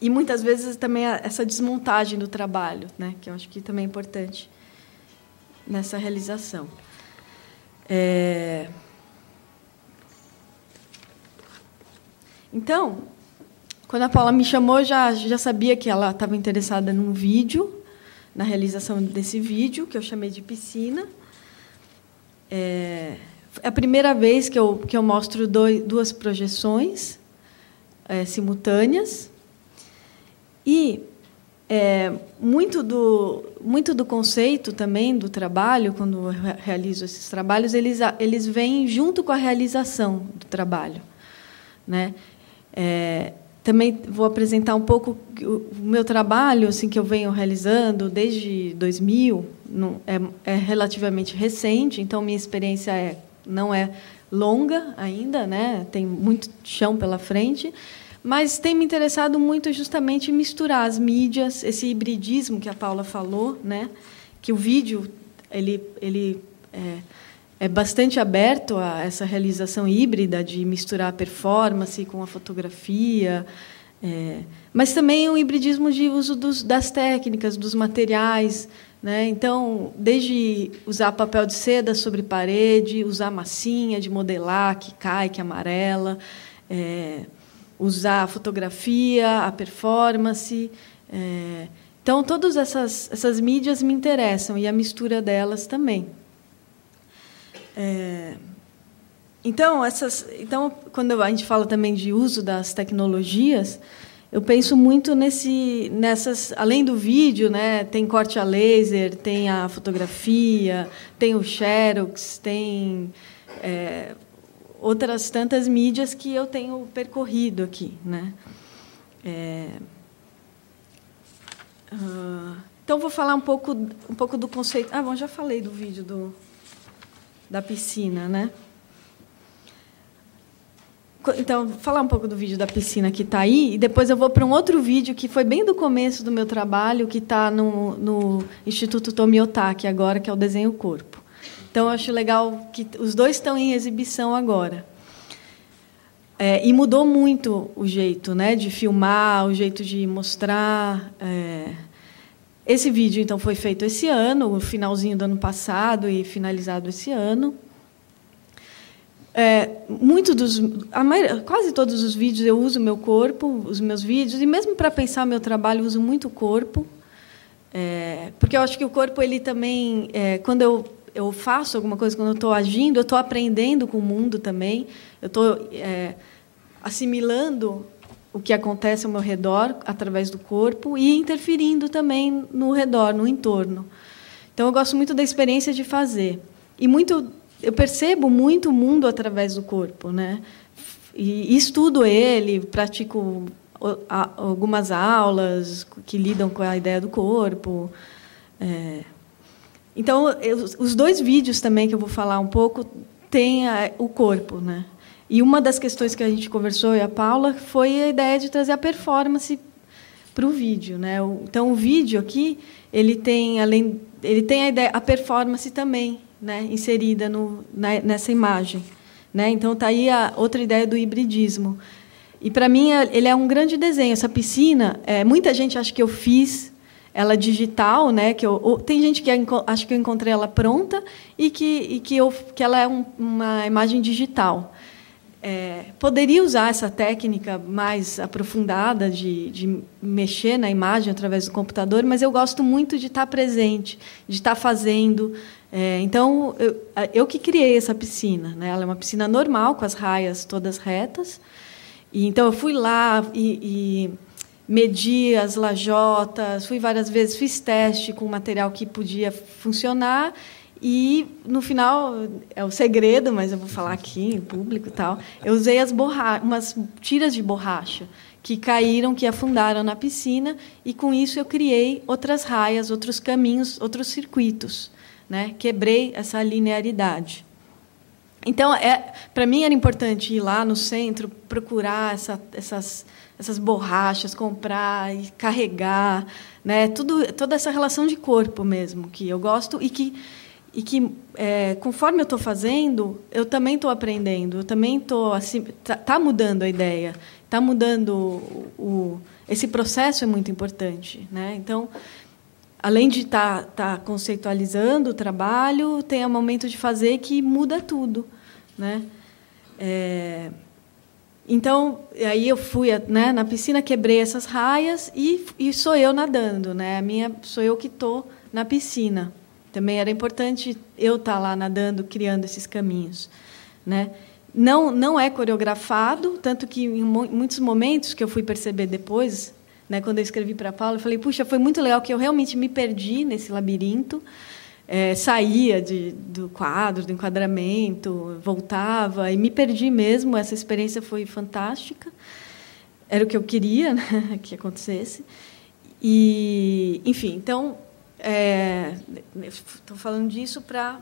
E muitas vezes também essa desmontagem do trabalho, né, que eu acho que também é importante nessa realização. Então, quando a Paula me chamou, já sabia que ela estava interessada num vídeo, na realização desse vídeo, que eu chamei de Piscina. É a primeira vez que eu mostro duas projeções simultâneas. E muito do conceito também do trabalho, quando eu realizo esses trabalhos, eles vêm junto com a realização do trabalho, né? Também vou apresentar um pouco o meu trabalho, assim, que eu venho realizando desde 2000, é relativamente recente, então minha experiência não é longa ainda, né? Tem muito chão pela frente, mas tem me interessado muito justamente em misturar as mídias, esse hibridismo que a Paula falou, né? Que o vídeo ele é bastante aberto a essa realização híbrida de misturar a performance com a fotografia, mas também o hibridismo de uso das técnicas, dos materiais, né? Então, desde usar papel de seda sobre parede, usar massinha de modelar que cai, que amarela, usar a fotografia, a performance. Então, todas essas mídias me interessam, e a mistura delas também. Então, quando a gente fala também de uso das tecnologias, eu penso muito nessas, além do vídeo, né, tem corte a laser, tem a fotografia, tem o Xerox, tem outras tantas mídias que eu tenho percorrido aqui, né? Então, vou falar um pouco do conceito. Bom, já falei do vídeo da piscina, né? Então, vou falar um pouco do vídeo da piscina que está aí, e depois eu vou para um outro vídeo que foi bem do começo do meu trabalho, que está no Instituto Tomiotaki agora, que é o Desenho Corpo. Então, eu acho legal que os dois estão em exibição agora. E mudou muito o jeito, né, de filmar, o jeito de mostrar. Esse vídeo, então, foi feito esse ano, no finalzinho do ano passado, e finalizado esse ano. Quase todos os vídeos eu uso o meu corpo, os meus vídeos, e mesmo para pensar meu trabalho, eu uso muito o corpo, porque eu acho que o corpo, ele também, quando eu faço alguma coisa, quando eu estou agindo, eu estou aprendendo com o mundo também, eu estou assimilando o que acontece ao meu redor através do corpo e interferindo também no redor, no entorno. Então, eu gosto muito da experiência de fazer. Eu percebo muito o mundo através do corpo, né? E estudo ele, pratico algumas aulas que lidam com a ideia do corpo. Então, os dois vídeos também que eu vou falar um pouco têm o corpo, né? E uma das questões que a gente conversou, eu e a Paula, foi a ideia de trazer a performance para o vídeo, né? Então, o vídeo aqui, ele tem a ideia, a performance também, né, inserida nessa imagem, né? Então, está aí a outra ideia do hibridismo. E, para mim, ele é um grande desenho. Essa piscina, muita gente acha que eu fiz ela digital, né? Tem gente que acho que eu encontrei ela pronta e que ela é uma imagem digital. Poderia usar essa técnica mais aprofundada de mexer na imagem através do computador, mas eu gosto muito de estar presente, de estar fazendo. Então, eu que criei essa piscina, né? Ela é uma piscina normal, com as raias todas retas. E, então, eu fui lá e medi as lajotas, fui várias vezes, fiz teste com material que podia funcionar. E, no final, é o segredo, mas eu vou falar aqui em público e tal, eu usei umas tiras de borracha que caíram, que afundaram na piscina, e, com isso, eu criei outras raias, outros caminhos, outros circuitos, né? Quebrei essa linearidade. Então, para mim, era importante ir lá no centro, procurar essas borrachas, comprar e carregar, né? Toda essa relação de corpo mesmo, que eu gosto e que conforme eu estou fazendo, eu também estou aprendendo, eu também estou assim, tá mudando a ideia, está mudando esse processo é muito importante, né? Então, além de tá conceitualizando o trabalho, tem o momento de fazer que muda tudo, né? Então, aí eu fui, né, na piscina, quebrei essas raias e sou eu nadando, né? Sou eu que estou na piscina. Também era importante eu estar lá nadando, criando esses caminhos, né? Não é coreografado, tanto que em muitos momentos que eu fui perceber depois, né, quando eu escrevi para a Paula, eu falei, puxa, foi muito legal que eu realmente me perdi nesse labirinto, saía do quadro, do enquadramento, voltava e me perdi mesmo. Essa experiência foi fantástica, era o que eu queria, né, que acontecesse. E, enfim, então estou falando disso para...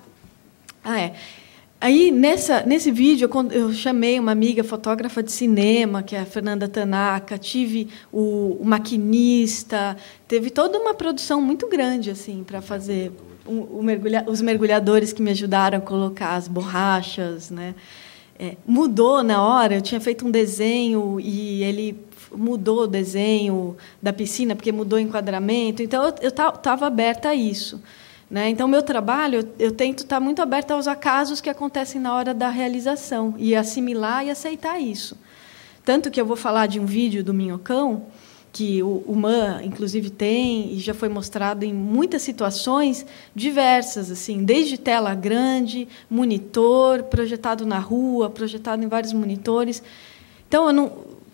Aí, nesse vídeo, eu chamei uma amiga fotógrafa de cinema, que é a Fernanda Tanaka, tive o maquinista, teve toda uma produção muito grande assim, para fazer os mergulhadores que me ajudaram a colocar as borrachas, né? Mudou na hora, eu tinha feito um desenho e ele mudou o desenho da piscina, porque mudou o enquadramento. Então, eu estava aberta a isso, né? Então, meu trabalho, eu tento estar muito aberta aos acasos que acontecem na hora da realização, e assimilar e aceitar isso. Tanto que eu vou falar de um vídeo do Minhocão, que o MAN, inclusive, tem, e já foi mostrado em muitas situações diversas, assim, desde tela grande, monitor, projetado na rua, projetado em vários monitores. Então,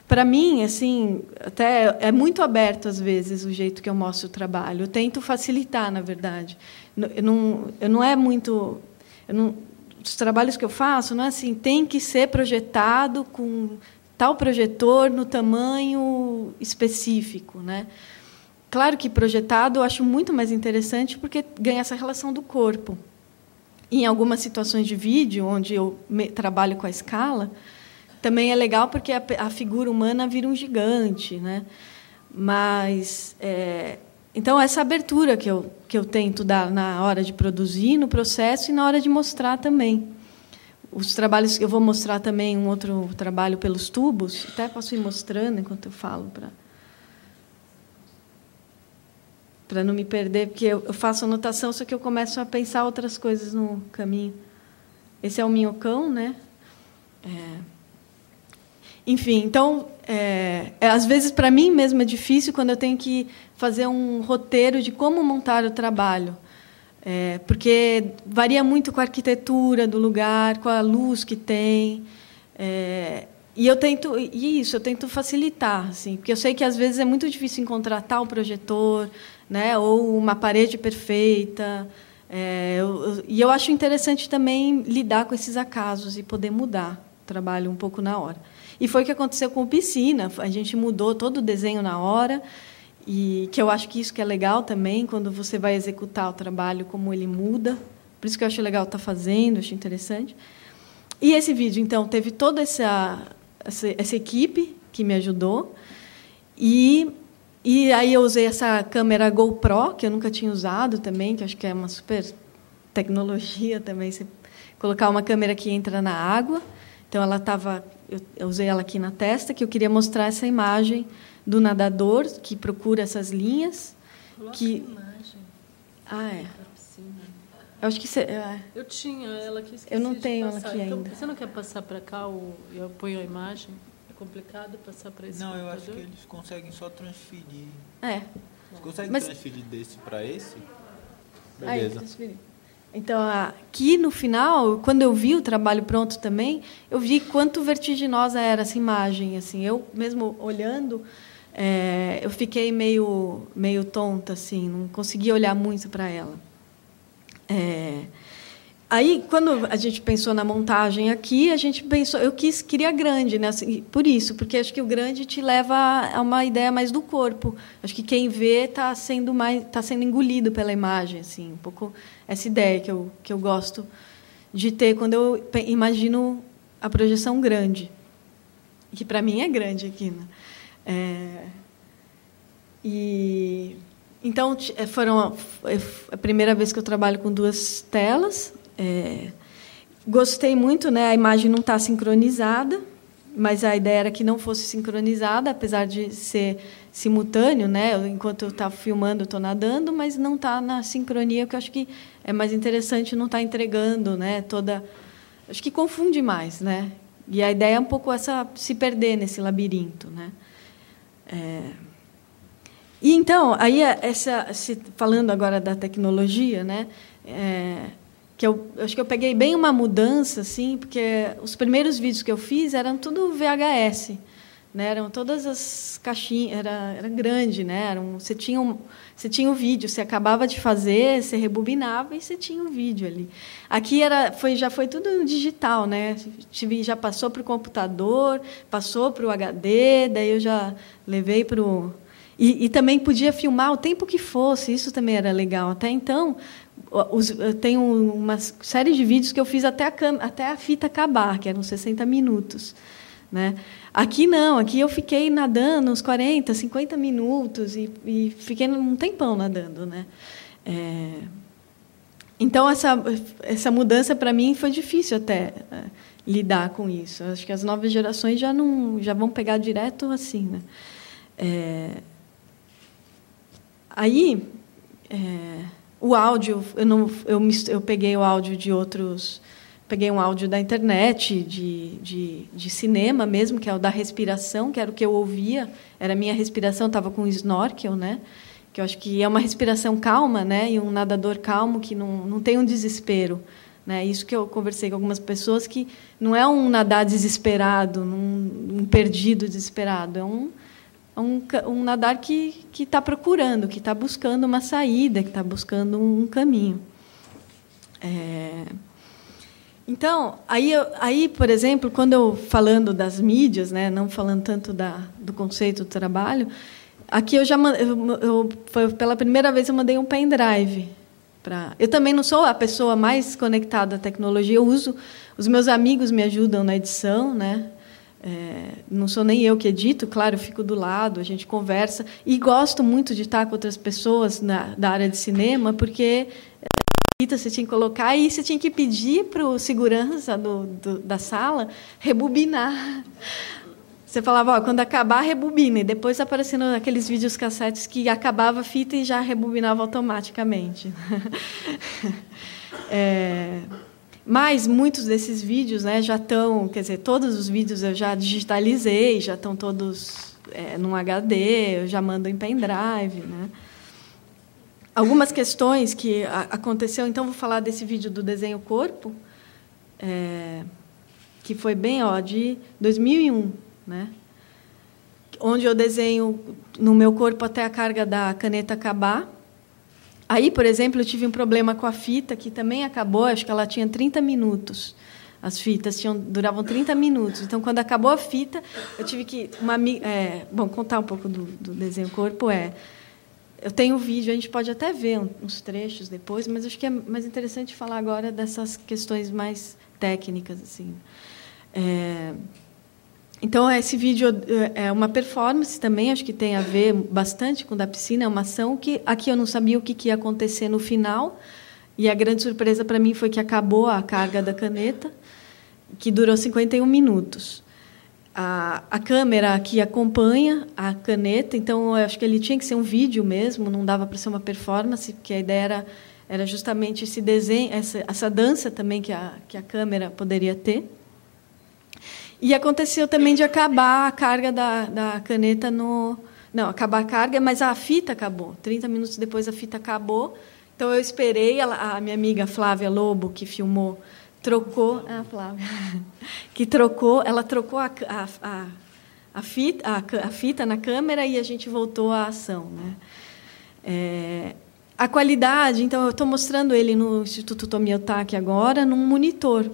para mim, assim, até é muito aberto, às vezes, o jeito que eu mostro o trabalho. Eu tento facilitar, na verdade. Eu não é muito... os trabalhos que eu faço, não é assim, tem que ser projetado com tal projetor no tamanho específico, né? Claro que projetado eu acho muito mais interessante porque ganha essa relação do corpo. Em algumas situações de vídeo, onde eu trabalho com a escala, também é legal porque a figura humana vira um gigante, né? Mas, então, essa abertura que eu tento dar na hora de produzir, no processo, e na hora de mostrar também. Os trabalhos, eu vou mostrar também um outro trabalho pelos tubos, até posso ir mostrando enquanto eu falo, para não me perder, porque eu faço anotação, só que eu começo a pensar outras coisas no caminho. Esse é o Minhocão, né? Enfim, então, às vezes, para mim mesmo, é difícil quando eu tenho que fazer um roteiro de como montar o trabalho. Porque varia muito com a arquitetura do lugar, com a luz que tem. E eu tento facilitar, assim, porque eu sei que, às vezes, é muito difícil encontrar tal projetor, né, ou uma parede perfeita. E eu acho interessante também lidar com esses acasos e poder mudar o trabalho um pouco na hora. E foi o que aconteceu com o Piscina. A gente mudou todo o desenho na hora, e que eu acho que isso que é legal também, quando você vai executar o trabalho, como ele muda. Por isso que eu acho legal estar fazendo, acho interessante. E esse vídeo, então, teve toda essa equipe que me ajudou. E aí eu usei essa câmera GoPro, que eu nunca tinha usado também, que eu acho que é uma super tecnologia também, você colocar uma câmera que entra na água. Então, eu usei ela aqui na testa, que eu queria mostrar essa imagem do nadador que procura essas linhas que... imagem. É. Eu acho que você... Eu tinha ela aqui, esqueci. Eu não tenho de ela passar. aqui Então, ainda. você não quer passar para cá e eu ponho a imagem? É complicado passar para esse Não, computador? eu acho que eles conseguem só transferir. É. Você consegue Mas- transferir desse para esse? Aí, Beleza. transferi. Então, aqui no final, quando eu vi o trabalho pronto também, eu vi quanto vertiginosa era essa imagem. Assim, eu mesmo olhando, eu fiquei meio tonta, assim, não conseguia olhar muito para ela. Aí, quando a gente pensou na montagem aqui, a gente pensou, queria grande, né? Assim, por isso, porque acho que o grande te leva a uma ideia mais do corpo. Acho que quem vê está sendo engolido pela imagem, assim, um pouco essa ideia que eu gosto de ter quando eu imagino a projeção grande, que para mim é grande aqui, né? Então foram a primeira vez que eu trabalho com 2 telas. Gostei muito, né? A imagem não está sincronizada, mas a ideia era que não fosse sincronizada, apesar de ser simultâneo, né? Enquanto eu estava filmando, eu estou nadando, mas não está na sincronia, que eu acho que é mais interessante não estar entregando, né? Acho que confunde mais, né? E a ideia é um pouco se perder nesse labirinto, né? E então, aí falando agora da tecnologia, né? Que eu acho que eu peguei bem uma mudança, assim, porque os primeiros vídeos que eu fiz eram tudo VHS, né? Eram todas as caixinhas, era grande, né? Você tinha o vídeo, você acabava de fazer, você rebobinava e você tinha o vídeo ali. Aqui já foi tudo digital, né? Já passou para o computador, passou para o HD, daí eu já levei para o... E também podia filmar o tempo que fosse, isso também era legal. Até então, eu tenho uma série de vídeos que eu fiz até a fita acabar, que eram 60 minutos. Né? Aqui não, aqui eu fiquei nadando uns 40, 50 minutos e fiquei um tempão nadando. Né? Então, essa mudança, para mim, foi difícil até lidar com isso. Acho que as novas gerações já vão pegar direto assim. Né? Aí, o áudio, eu peguei o áudio de outros... Peguei um áudio da internet, de cinema mesmo, que é o da respiração, que era o que eu ouvia. Era a minha respiração, estava com snorkel, né? Que eu acho que é uma respiração calma, né? E um nadador calmo que não tem um desespero. Né? Isso que eu conversei com algumas pessoas, que não é um nadar desesperado, um perdido desesperado. É um nadar que está procurando, que está buscando uma saída, que está buscando um caminho. Então, aí, por exemplo, quando eu falando das mídias, né, não falando tanto do conceito do trabalho, aqui pela primeira vez eu mandei um pendrive. Eu também não sou a pessoa mais conectada à tecnologia, eu uso, os meus amigos me ajudam na edição, né? Não sou nem eu que edito, claro, eu fico do lado, a gente conversa, e gosto muito de estar com outras pessoas da área de cinema, porque você tinha que colocar e você tinha que pedir para o segurança da sala rebobinar. Você falava, quando acabar, rebobina, e depois aparecendo aqueles vídeos cassetes que acabava a fita e já rebobinava automaticamente. Mas muitos desses vídeos, né, já estão, quer dizer, todos os vídeos eu já digitalizei, já estão todos num HD, eu já mando em pendrive, né? Algumas questões que aconteceu, então vou falar desse vídeo do desenho corpo, que foi bem de 2001, né? Onde eu desenho no meu corpo até a carga da caneta acabar. Aí, por exemplo, eu tive um problema com a fita, que também acabou, acho que ela tinha 30 minutos. As fitas duravam 30 minutos. Então, quando acabou a fita, eu tive que... contar um pouco do desenho corpo eu tenho um vídeo, a gente pode até ver uns trechos depois, mas acho que é mais interessante falar agora dessas questões mais técnicas. Assim. Então, esse vídeo é uma performance também, acho que tem a ver bastante com o da piscina, é uma ação que aqui eu não sabia o que ia acontecer no final, e a grande surpresa para mim foi que acabou a carga da caneta, que durou 51 minutos. a câmera que acompanha a caneta, então eu acho que ele tinha que ser um vídeo mesmo, não dava para ser uma performance, porque a ideia era justamente esse desenho, essa dança também que a câmera poderia ter. E aconteceu também de acabar a carga da caneta no... Não, acabar a carga, mas a fita acabou. 30 minutos depois a fita acabou. Então, eu esperei, a minha amiga Flávia Lobo, que filmou, trocou... Ah, Flávia. Que trocou, ela trocou a fita na câmera e a gente voltou à ação, né? A qualidade, então, eu estou mostrando ele no Instituto Tomiotaki agora, num monitor.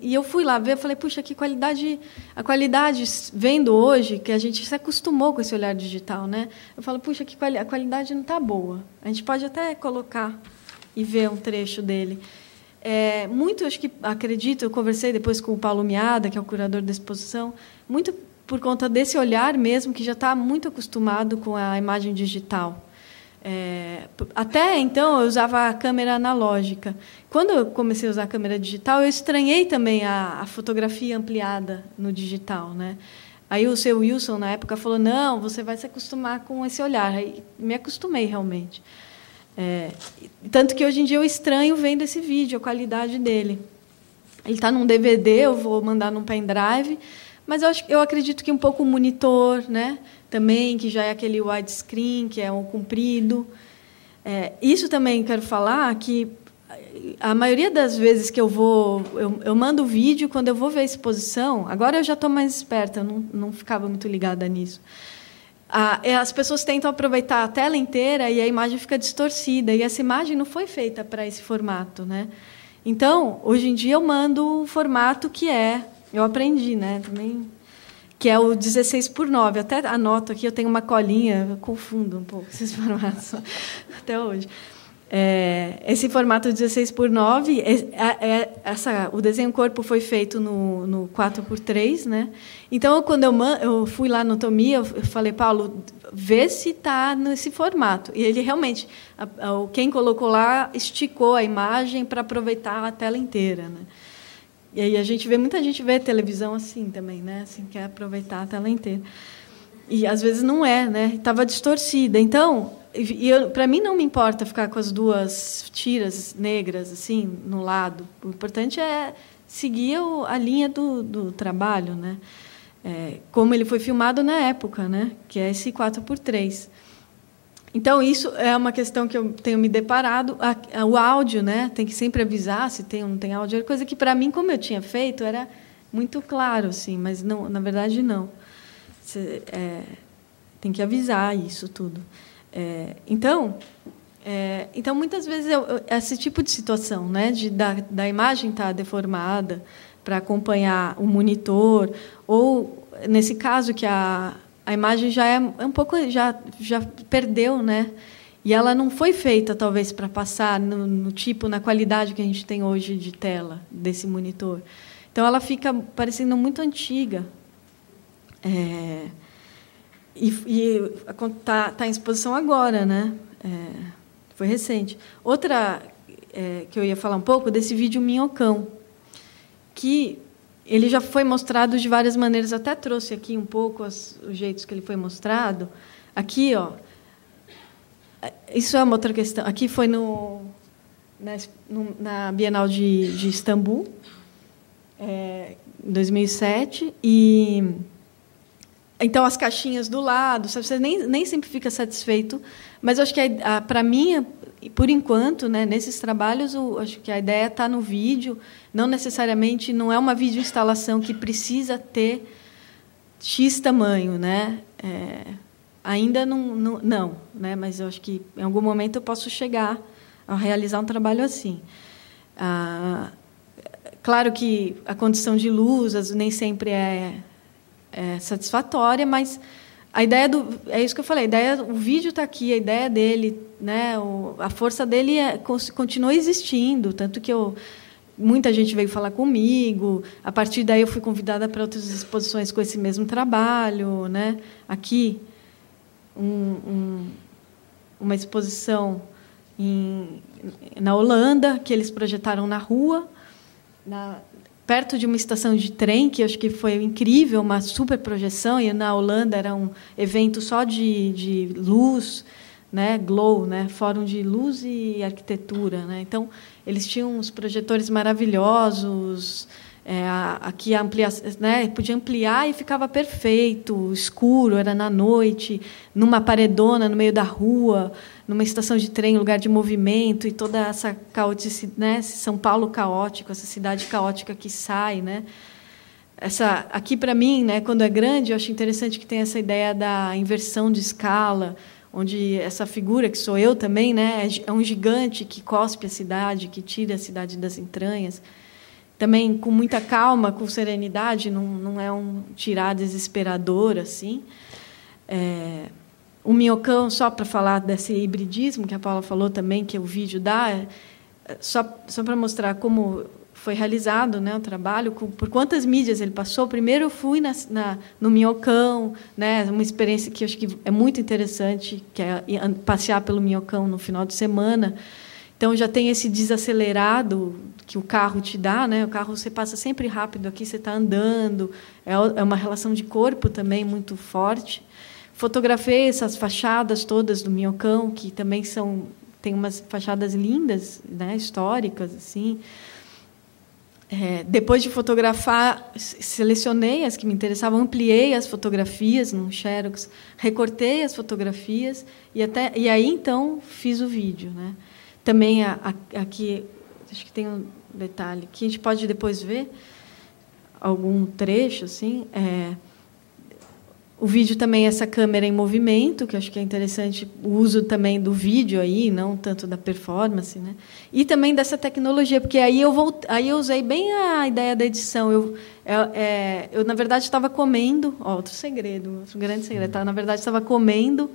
E eu fui lá ver, eu falei, puxa, que qualidade... A qualidade, vendo hoje, que a gente se acostumou com esse olhar digital, né? Eu falo, puxa, a qualidade não está boa. A gente pode até colocar e ver um trecho dele. Muito, acredito, eu conversei depois com o Paulo Miada, que é o curador da exposição, muito por conta desse olhar mesmo, que já está muito acostumado com a imagem digital. Até então, eu usava a câmera analógica. Quando eu comecei a usar a câmera digital, eu estranhei também a fotografia ampliada no digital, né? Aí o seu Wilson, na época, falou, não, você vai se acostumar com esse olhar. Aí me acostumei, realmente. Tanto que, hoje em dia, eu estranho vendo esse vídeo, a qualidade dele. Ele está num DVD, eu vou mandar num pendrive, mas eu acredito que um pouco o monitor, né? Também, que já é aquele widescreen, que é um comprido. Isso também quero falar, que a maioria das vezes que eu mando o vídeo, quando eu vou ver a exposição, agora eu já estou mais esperta, eu não ficava muito ligada nisso. As pessoas tentam aproveitar a tela inteira e a imagem fica distorcida, e essa imagem não foi feita para esse formato, né? Então, hoje em dia, eu mando o formato eu aprendi, né, também, que é o 16:9. Até anoto aqui, eu tenho uma colinha, eu confundo um pouco esses formatos até hoje. Esse formato 16:9, o desenho corpo foi feito no 4:3, né? Então, quando eu fui lá no Tomi, eu falei, Paulo, vê se está nesse formato. E ele realmente, quem colocou lá, esticou a imagem para aproveitar a tela inteira, né? E aí muita gente vê televisão assim também, né? Assim, quer aproveitar a tela inteira. E às vezes não né? Estava distorcida. Então, para mim não me importa ficar com as duas tiras negras assim no lado. O importante é seguir a linha do trabalho, né? Como ele foi filmado na época, né? Que é esse 4:3. Então, isso é uma questão que eu tenho me deparado. O áudio, né? Tem que sempre avisar se tem ou não tem áudio. É coisa que, para mim, como eu tinha feito, era muito claro, assim, mas, não, na verdade, não. Tem que avisar isso tudo. Então, muitas vezes, esse tipo de situação, né? Da imagem estar deformada para acompanhar o monitor, ou, nesse caso, que a imagem já é um pouco, já perdeu, né? E ela não foi feita, talvez, para passar na qualidade que a gente tem hoje de tela desse monitor. Então, ela fica parecendo muito antiga. E está em exposição agora, né? Foi recente. Outra que eu ia falar um pouco, desse vídeo Minhocão, que ele já foi mostrado de várias maneiras, até trouxe aqui um pouco os jeitos que ele foi mostrado. Aqui, isso é uma outra questão. Aqui foi na Bienal de Istambul, em 2007, e então as caixinhas do lado, sabe? Você nem sempre fica satisfeito, mas eu acho que para mim, por enquanto, né, nesses trabalhos, acho que a ideia está no vídeo. Não necessariamente, não é uma videoinstalação que precisa ter X tamanho, né? Ainda não, né? Mas eu acho que em algum momento eu posso chegar a realizar um trabalho assim. Claro que a condição de luz nem sempre é satisfatória, mas a ideia é isso que eu falei. O vídeo está aqui, a ideia dele, né? A força dele continua existindo, tanto que muita gente veio falar comigo. A partir daí, eu fui convidada para outras exposições com esse mesmo trabalho, né? Aqui, uma exposição na Holanda, que eles projetaram na rua, perto de uma estação de trem, que eu acho que foi incrível, uma super projeção, e na Holanda era um evento só de luz, né, Glow, né, Fórum de Luz e Arquitetura, né? Então, eles tinham uns projetores maravilhosos, aqui né, podia ampliar e ficava perfeito, escuro, era na noite, numa paredona no meio da rua, numa estação de trem, lugar de movimento, e toda essa caoticidade, né, São Paulo caótico, essa cidade caótica que sai, né? Aqui, para mim, né, quando é grande, eu acho interessante que tem essa ideia da inversão de escala, onde essa figura, que sou eu também, né, é um gigante que cospe a cidade, que tira a cidade das entranhas. Também com muita calma, com serenidade, não é um tirar desesperador, assim. O minhocão, só para falar desse hibridismo que a Paula falou também, que o vídeo dá, só para mostrar como foi realizado, né, o trabalho, por quantas mídias ele passou. Primeiro eu fui no minhocão, né, uma experiência que eu acho que é muito interessante, que é passear pelo minhocão no final de semana. Então, já tem esse desacelerado que o carro te dá, né? O carro você passa sempre rápido, aqui você está andando, é uma relação de corpo também muito forte. Fotografei essas fachadas todas do minhocão, que também tem umas fachadas lindas, né? Históricas, assim. Depois de fotografar, selecionei as que me interessavam, ampliei as fotografias num Xerox, recortei as fotografias e aí então fiz o vídeo, né? Também aqui, acho que tem um detalhe que a gente pode depois ver algum trecho, assim. O vídeo também é essa câmera em movimento, que eu acho que é interessante o uso também do vídeo aí, não tanto da performance, né? E também dessa tecnologia, porque aí eu usei bem a ideia da edição. Eu na verdade estava comendo, outro segredo, outro grande segredo. Na verdade estava comendo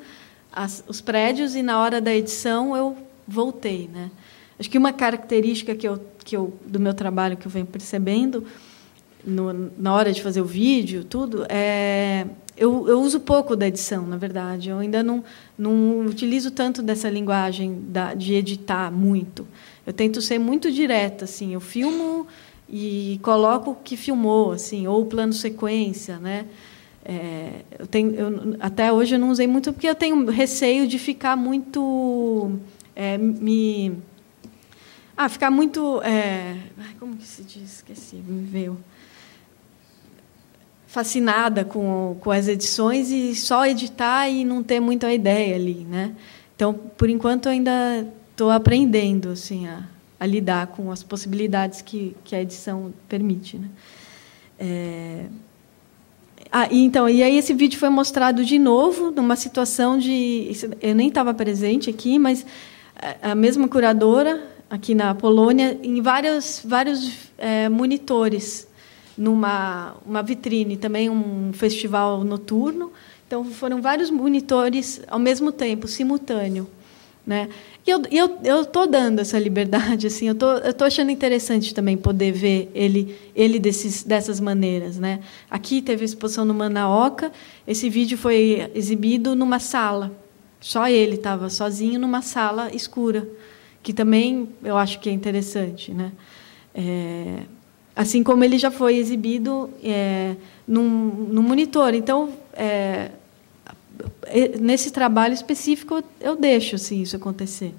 os prédios e na hora da edição eu voltei, né? Acho que uma característica que eu do meu trabalho que eu venho percebendo na hora de fazer o vídeo, tudo, eu uso pouco da edição, na verdade. Eu ainda não utilizo tanto dessa linguagem de editar muito. Eu tento ser muito direta, assim. Eu filmo e coloco o que filmou, assim, ou plano sequência, né? Até hoje eu não usei muito porque eu tenho receio de ficar muito ficar muito como que se diz? Esqueci, me veio. Fascinada com as edições e só editar e não ter muita ideia ali, né? Então, por enquanto, ainda estou aprendendo assim a lidar com as possibilidades que a edição permite, né? E aí esse vídeo foi mostrado de novo numa situação eu nem estava presente aqui, mas a mesma curadora aqui na Polônia em vários monitores numa vitrine, também um festival noturno. Então, foram vários monitores ao mesmo tempo, simultâneo, né? E eu estou dando essa liberdade, assim, eu tô achando interessante também poder ver ele dessas maneiras, né? Aqui teve a exposição no Manaoka, esse vídeo foi exibido numa sala, só ele estava sozinho numa sala escura, que também eu acho que é interessante, né? Assim como ele já foi exibido num monitor. Então, nesse trabalho específico, eu deixo assim, isso acontecer.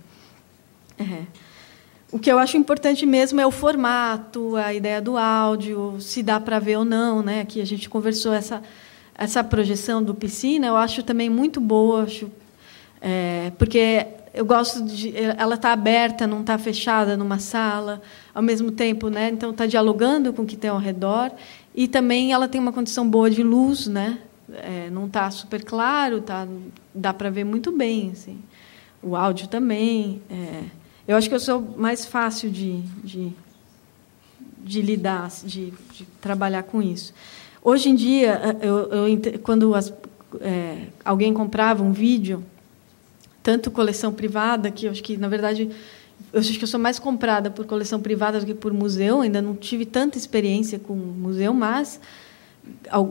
O que eu acho importante mesmo é o formato, a ideia do áudio, se dá para ver ou não, né? Aqui a gente conversou essa projeção do Piscina, eu acho também muito boa, porque eu gosto ela está aberta, não está fechada numa sala, ao mesmo tempo, né? Então está dialogando com o que tem ao redor e também ela tem uma condição boa de luz, né? Não está super claro, dá para ver muito bem, assim. O áudio também. Eu acho que eu sou mais fácil de lidar, de trabalhar com isso. Hoje em dia, quando alguém comprava um vídeo, tanto coleção privada, que eu acho que, na verdade, eu acho que eu sou mais comprada por coleção privada do que por museu, ainda não tive tanta experiência com museu, mas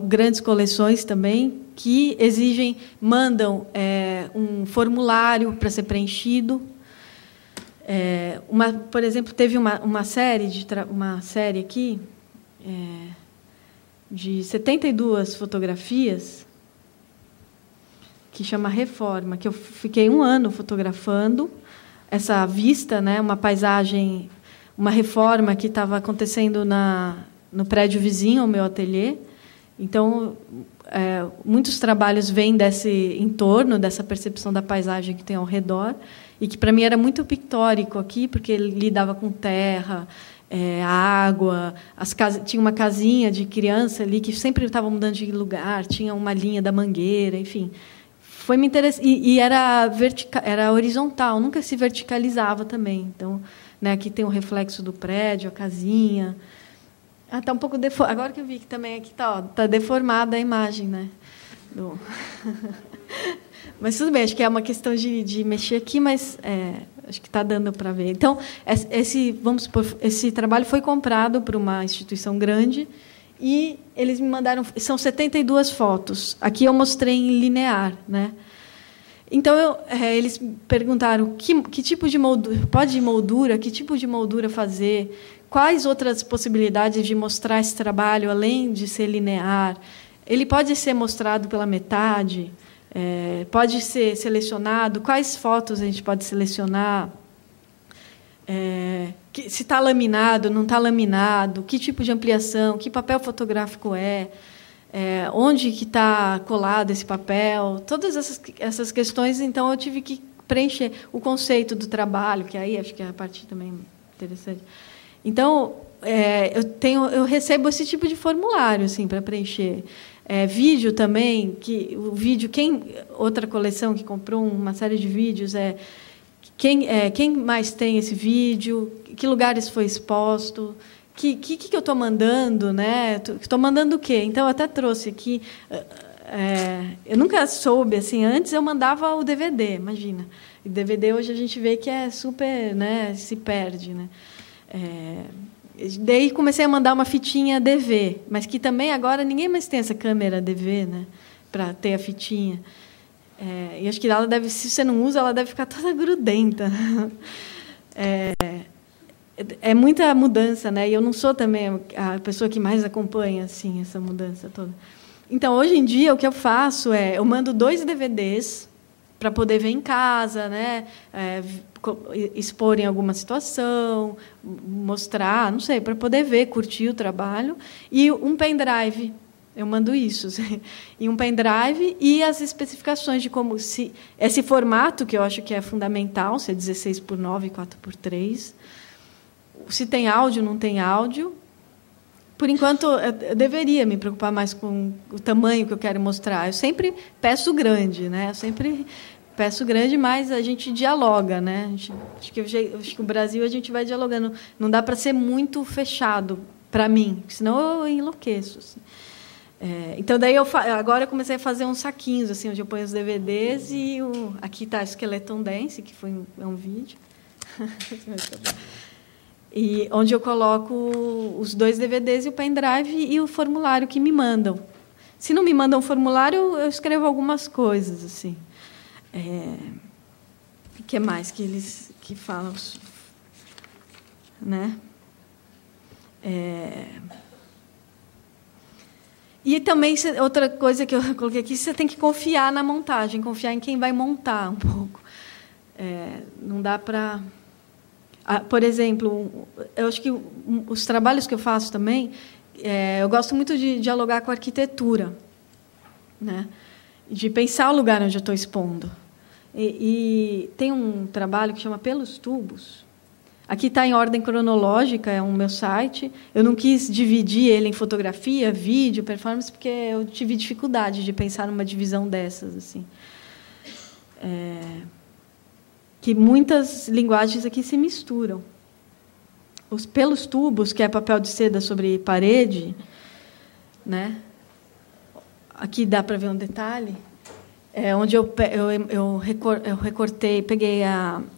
grandes coleções também que mandam um formulário para ser preenchido. Por exemplo, teve uma série aqui, de 72 fotografias, que chama Reforma, que eu fiquei 1 ano fotografando essa vista, né, uma paisagem, uma reforma que estava acontecendo no prédio vizinho ao meu ateliê. Então, muitos trabalhos vêm desse entorno, dessa percepção da paisagem que tem ao redor, e que, para mim, era muito pictórico aqui, porque ele lidava com terra, água, tinha uma casinha de criança ali que sempre estava mudando de lugar, tinha uma linha da mangueira, enfim. Foi me interessante, e era horizontal, nunca se verticalizava também. Então, né, aqui tem o reflexo do prédio, a casinha. Está um pouco agora que eu vi que também aqui tá deformada a imagem, né? Mas tudo bem, acho que é uma questão de mexer aqui, mas acho que está dando para ver. Então, vamos supor, esse trabalho foi comprado por uma instituição grande e eles me mandaram... São 72 fotos. Aqui eu mostrei em linear, né? Então, eles perguntaram que tipo de moldura... Pode moldura? Que tipo de moldura fazer? Quais outras possibilidades de mostrar esse trabalho, além de ser linear? Ele pode ser mostrado pela metade? Pode ser selecionado? Quais fotos a gente pode selecionar? Se está laminado, não está laminado? Que tipo de ampliação? Que papel fotográfico onde que está colado esse papel? Todas essas questões, então, eu tive que preencher o conceito do trabalho, que aí acho que é a parte também interessante. Então, eu recebo esse tipo de formulário assim, para preencher. Vídeo também, outra coleção que comprou uma série de vídeos, quem mais tem esse vídeo, que lugares foi exposto, que eu estou mandando, né? Estou mandando o quê? Então, eu até trouxe aqui... eu nunca soube, assim, antes eu mandava o DVD, imagina. E DVD hoje a gente vê que é super, né, se perde, né? Daí comecei a mandar uma fitinha DV, mas que também agora ninguém mais tem essa câmera DV, né, para ter a fitinha. E acho que ela deve, se você não usa, ela deve ficar toda grudenta. É muita mudança, né? E eu não sou também a pessoa que mais acompanha assim essa mudança toda. Então, hoje em dia, o que eu faço eu mando 2 DVDs para poder ver em casa, né? Expor em alguma situação, mostrar, não sei, para poder ver, curtir o trabalho. E um pendrive, eu mando isso. E um pendrive e as especificações de como... esse formato, que eu acho que é fundamental, se é 16:9, 4:3. Se tem áudio, não tem áudio. Por enquanto, eu deveria me preocupar mais com o tamanho que eu quero mostrar. Eu sempre peço grande, né? Eu sempre peço grande, mas a gente dialoga, né? Acho que o Brasil a gente vai dialogando. Não dá para ser muito fechado para mim, senão eu enlouqueço. Assim. Então, daí agora eu comecei a fazer uns saquinhos, assim, onde eu ponho os DVDs e aqui está Skeleton Dance, que é um vídeo. E onde eu coloco os 2 DVDs e o pendrive e o formulário que me mandam. Se não me mandam formulário, eu escrevo algumas coisas assim. O que mais que eles falam, né? E também outra coisa que eu coloquei aqui, você tem que confiar na montagem, confiar em quem vai montar um pouco. Não dá para... Por exemplo, eu acho que os trabalhos que eu faço também, eu gosto muito de dialogar com a arquitetura, né? De pensar o lugar onde eu estou expondo. E tem um trabalho que chama Pelos Tubos. Aqui está em ordem cronológica, é o meu site. Eu não quis dividir ele em fotografia, vídeo, performance, porque eu tive dificuldade de pensar numa divisão dessas, assim. Que muitas linguagens aqui se misturam. Os pelos tubos, que é papel de seda sobre parede, né? Aqui dá para ver um detalhe, onde eu recortei, peguei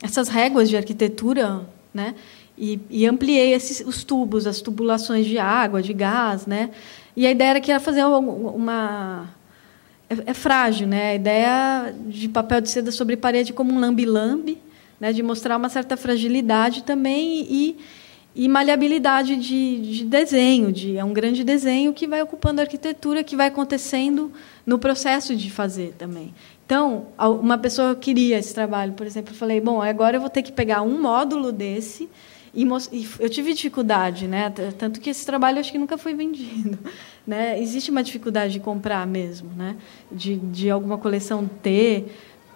essas réguas de arquitetura, né? E ampliei os tubos, as tubulações de água, de gás, né? E a ideia era que era fazer uma... É frágil, né? A ideia de papel de seda sobre parede como um lambe-lambe, né? De mostrar uma certa fragilidade também e maleabilidade de desenho, é um grande desenho que vai ocupando a arquitetura, que vai acontecendo no processo de fazer também. Então, uma pessoa queria esse trabalho, por exemplo, eu falei, bom, agora eu vou ter que pegar um módulo desse, e eu tive dificuldade, né? Tanto que esse trabalho acho que nunca foi vendido, né? Existe uma dificuldade de comprar mesmo, né? De alguma coleção ter,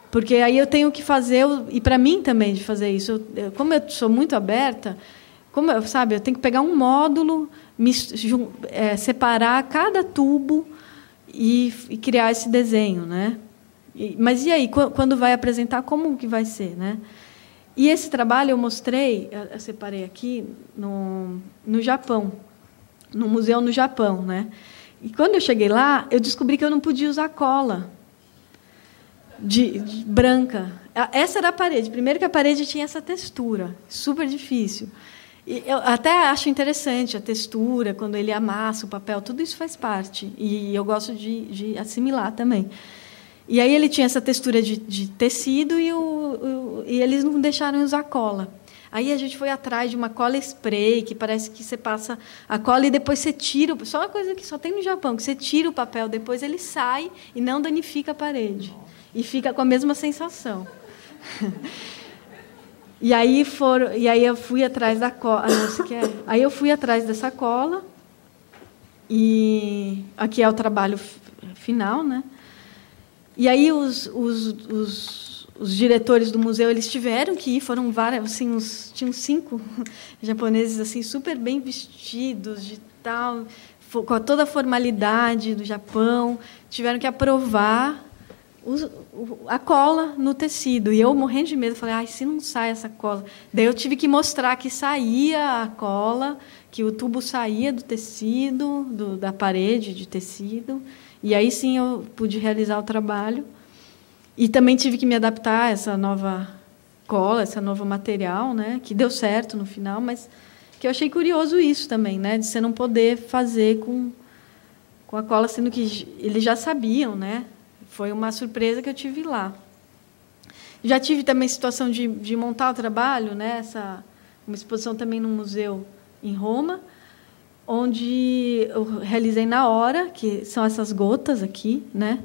porque aí eu tenho que fazer, e para mim também de fazer isso, como eu sou muito aberta, eu tenho que pegar um módulo, separar cada tubo e criar esse desenho, né? Mas e aí, quando vai apresentar, como que vai ser, né? E esse trabalho eu mostrei, eu separei aqui no Japão, no museu no Japão, né? E quando eu cheguei lá, eu descobri que eu não podia usar cola de branca. Essa era a parede. Primeiro que a parede tinha essa textura, super difícil. E eu até acho interessante a textura, quando ele amassa o papel, tudo isso faz parte. E eu gosto de assimilar também. E aí ele tinha essa textura de tecido e eles não deixaram usar cola. Aí a gente foi atrás de uma cola spray, que parece que você passa a cola e depois você tira. Só uma coisa que só tem no Japão, que você tira o papel, depois ele sai e não danifica a parede. E fica com a mesma sensação. E aí eu fui atrás da cola. Aí eu fui atrás dessa cola. E aqui é o trabalho final, né? E aí os diretores do museu, eles tiveram que ir, foram vários, assim, tinham 5 japoneses assim super bem vestidos, de tal, com toda a formalidade do Japão, tiveram que aprovar a cola no tecido. E eu, morrendo de medo, falei, se não sai essa cola. Daí eu tive que mostrar que saía a cola, que o tubo saía do tecido, da parede de tecido. E aí, sim, eu pude realizar o trabalho. E também tive que me adaptar a essa nova cola, esse novo material, né, que deu certo no final, mas que eu achei curioso isso também, né, de você não poder fazer com a cola, sendo que eles já sabiam, né? Foi uma surpresa que eu tive lá. Já tive também situação de montar o trabalho, né, uma exposição também no museu em Roma, onde eu realizei na hora, que são essas gotas aqui, né?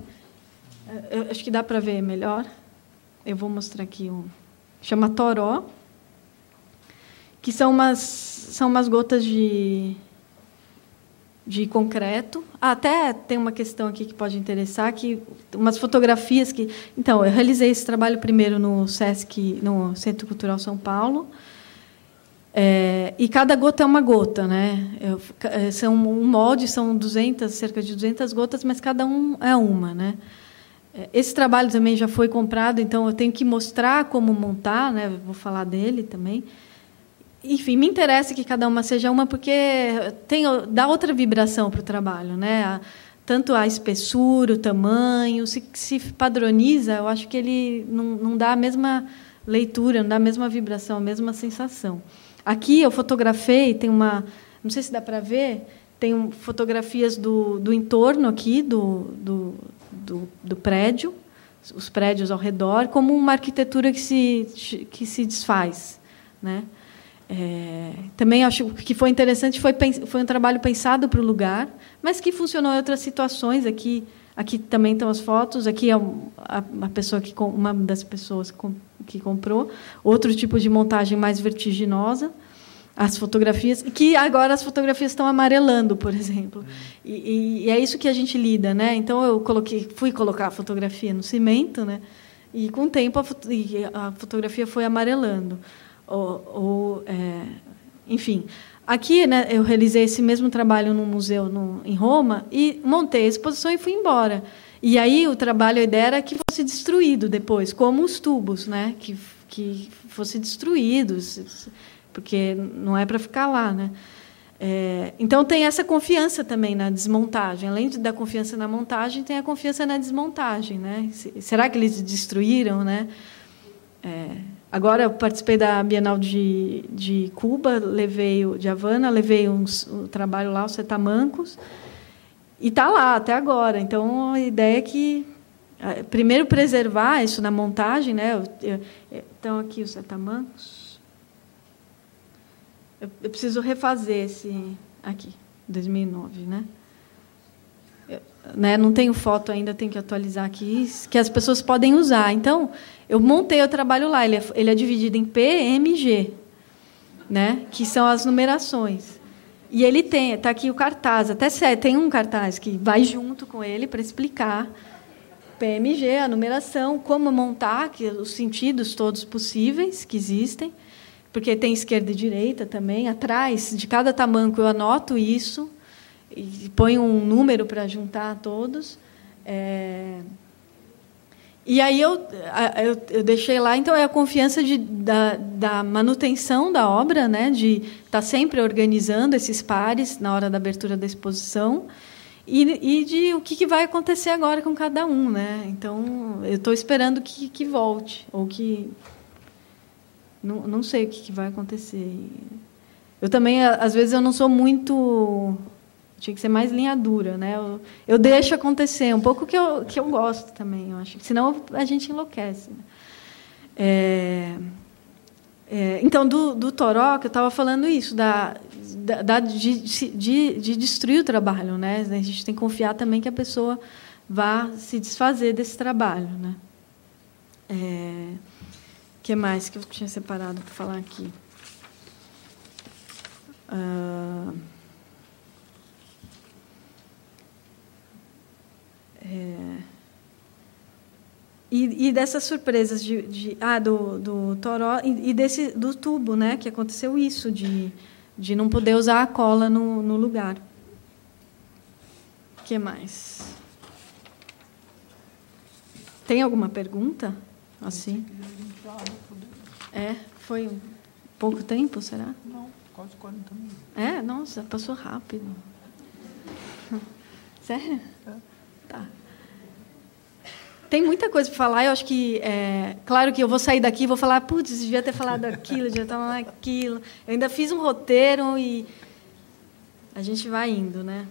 Eu acho que dá para ver melhor. Eu vou mostrar aqui chama toró, que são umas gotas de concreto. Até tem uma questão aqui que pode interessar, que umas fotografias que... Então, eu realizei esse trabalho primeiro no SESC, no Centro Cultural São Paulo. E cada gota é uma gota, né? São um molde, são cerca de 200 gotas, mas cada um é uma, né? Esse trabalho também já foi comprado, então eu tenho que mostrar como montar, né? Vou falar dele também. Enfim, me interessa que cada uma seja uma, porque dá outra vibração para o trabalho, né? Tanto a espessura, o tamanho, se padroniza, eu acho que ele não dá a mesma leitura, não dá a mesma vibração, a mesma sensação. Aqui eu fotografei, tem uma... Não sei se dá para ver, tem fotografias do entorno aqui, do prédio, os prédios ao redor, como uma arquitetura que se desfaz, né? Também acho que foi interessante, foi um trabalho pensado para o lugar, mas que funcionou em outras situações. Aqui também estão as fotos, aqui é uma das pessoas que comprou, outro tipo de montagem mais vertiginosa, as fotografias, que agora as fotografias estão amarelando, por exemplo. E é isso que a gente lida, né? Então eu fui colocar a fotografia no cimento, né? E com o tempo a fotografia foi amarelando. Enfim, aqui, né, eu realizei esse mesmo trabalho no museu em Roma e montei a exposição e fui embora. E aí a ideia era que fosse destruído depois, como os tubos, né, que fosse destruídos, porque não é para ficar lá, né? Então tem essa confiança também na desmontagem, além da confiança na montagem, tem a confiança na desmontagem, né? Será que eles destruíram, né? Agora eu participei da Bienal de Cuba, de Havana, levei um trabalho lá, os Setamancos, e está lá até agora. Então a ideia é que primeiro preservar isso na montagem, né? Então aqui os Setamancos. Eu preciso refazer esse aqui, 2009, né? Não tenho foto ainda, tenho que atualizar aqui, que as pessoas podem usar. Então, eu montei o trabalho lá. Ele é dividido em P, M e G, né? Que são as numerações. E ele está aqui o cartaz, até tem um cartaz que vai junto com ele para explicar PMG, a numeração, como montar, os sentidos todos possíveis que existem, porque tem esquerda e direita também. Atrás de cada tamanco eu anoto isso e ponho um número para juntar todos. E aí eu deixei lá, então, é a confiança da manutenção da obra, né, de estar sempre organizando esses pares na hora da abertura da exposição, e de o que vai acontecer agora com cada um, né? Então, eu estou esperando que volte, ou que... Não sei o que vai acontecer. Eu também, às vezes, eu não sou muito... Tinha que ser mais linha dura, né? Eu deixo acontecer, um pouco que eu gosto também, eu acho. Senão a gente enlouquece. Então, do Toró, que eu estava falando isso, de destruir o trabalho, né? A gente tem que confiar também que a pessoa vá se desfazer desse trabalho, né? Que mais que eu tinha separado para falar aqui? E dessas surpresas do Toró e do tubo, né, que aconteceu isso de não poder usar a cola no lugar. O que mais? Tem alguma pergunta? Assim? Foi pouco tempo, será? Não, quase 40 minutos. Nossa, passou rápido. Sério? Tá. Tem muita coisa para falar. Eu acho que, claro que eu vou sair daqui e vou falar, putz, devia ter falado aquilo, devia ter falado aquilo. Eu ainda fiz um roteiro e a gente vai indo, né?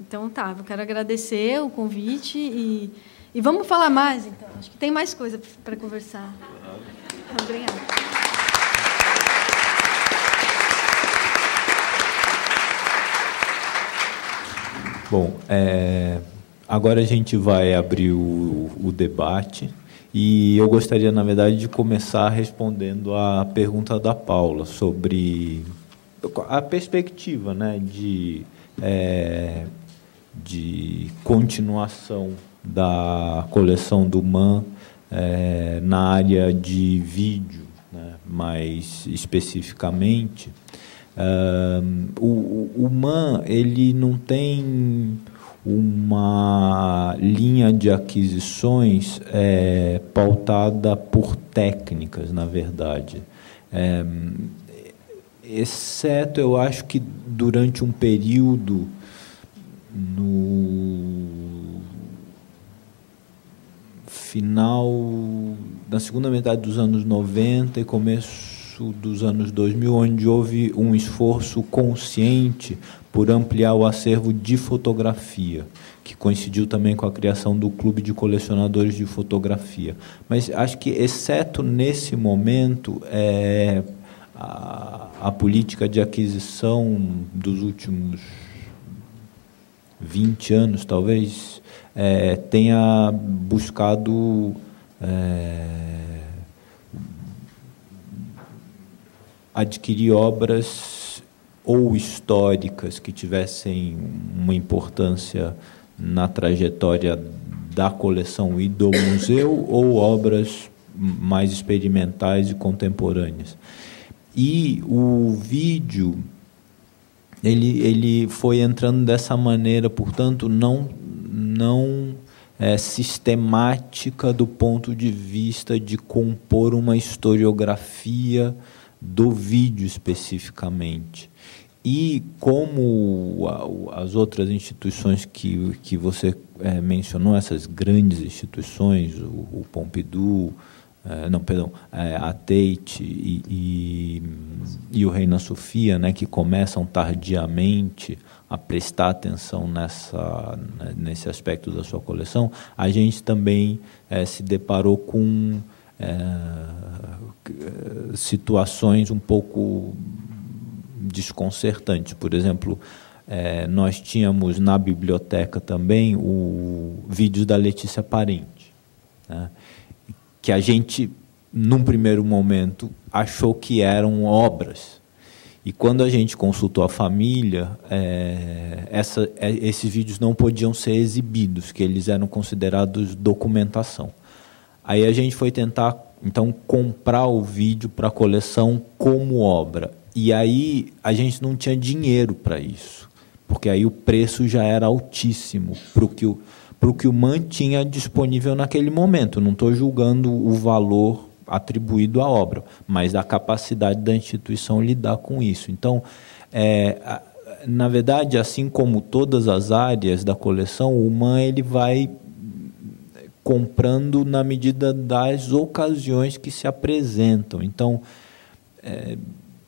Então, tá, eu quero agradecer o convite e vamos falar mais, então. Acho que tem mais coisa para conversar. Obrigada. Bom, agora a gente vai abrir o debate e eu gostaria, na verdade, de começar respondendo a pergunta da Paula sobre a perspectiva, né, de continuação da coleção do MAN na área de vídeo, né, mais especificamente. O MAN ele não tem uma linha de aquisições pautada por técnicas, na verdade. Exceto, eu acho que durante um período na segunda metade dos anos 90 e começo dos anos 2000, onde houve um esforço consciente por ampliar o acervo de fotografia, que coincidiu também com a criação do Clube de Colecionadores de Fotografia. Mas acho que, exceto nesse momento, a política de aquisição dos últimos 20 anos, talvez, tenha buscado adquirir obras ou históricas que tivessem uma importância na trajetória da coleção e do museu, ou obras mais experimentais e contemporâneas. E o vídeo ele foi entrando dessa maneira, portanto, não sistemática do ponto de vista de compor uma historiografia do vídeo especificamente. E como as outras instituições que você mencionou, essas grandes instituições, o Pompidou, a Tate e o Reina Sofia, né, que começam tardiamente a prestar atenção nesse aspecto da sua coleção, a gente também se deparou com situações um pouco desconcertantes. Por exemplo, nós tínhamos na biblioteca também o vídeo da Letícia Parente, né, que a gente, num primeiro momento, achou que eram obras. E quando a gente consultou a família, esses vídeos não podiam ser exibidos, que eles eram considerados documentação. Aí a gente foi tentar, então, comprar o vídeo para a coleção como obra. E aí a gente não tinha dinheiro para isso, porque aí o preço já era altíssimo para o que o MAN tinha disponível naquele momento. Não estou julgando o valor atribuído à obra, mas da capacidade da instituição lidar com isso. Então, na verdade, assim como todas as áreas da coleção, o MAN ele vai comprando na medida das ocasiões que se apresentam. Então,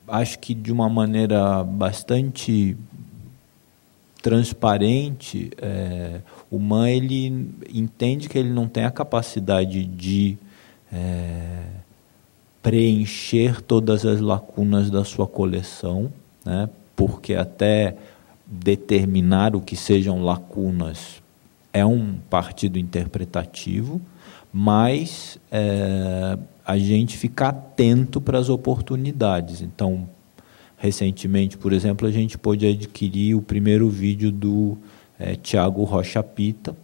acho que de uma maneira bastante transparente, o MAN ele entende que ele não tem a capacidade de preencher todas as lacunas da sua coleção, né? Porque até determinar o que sejam lacunas é um partido interpretativo, mas a gente fica atento para as oportunidades. Então, recentemente, por exemplo, a gente pôde adquirir o primeiro vídeo do Tiago Rocha Pita,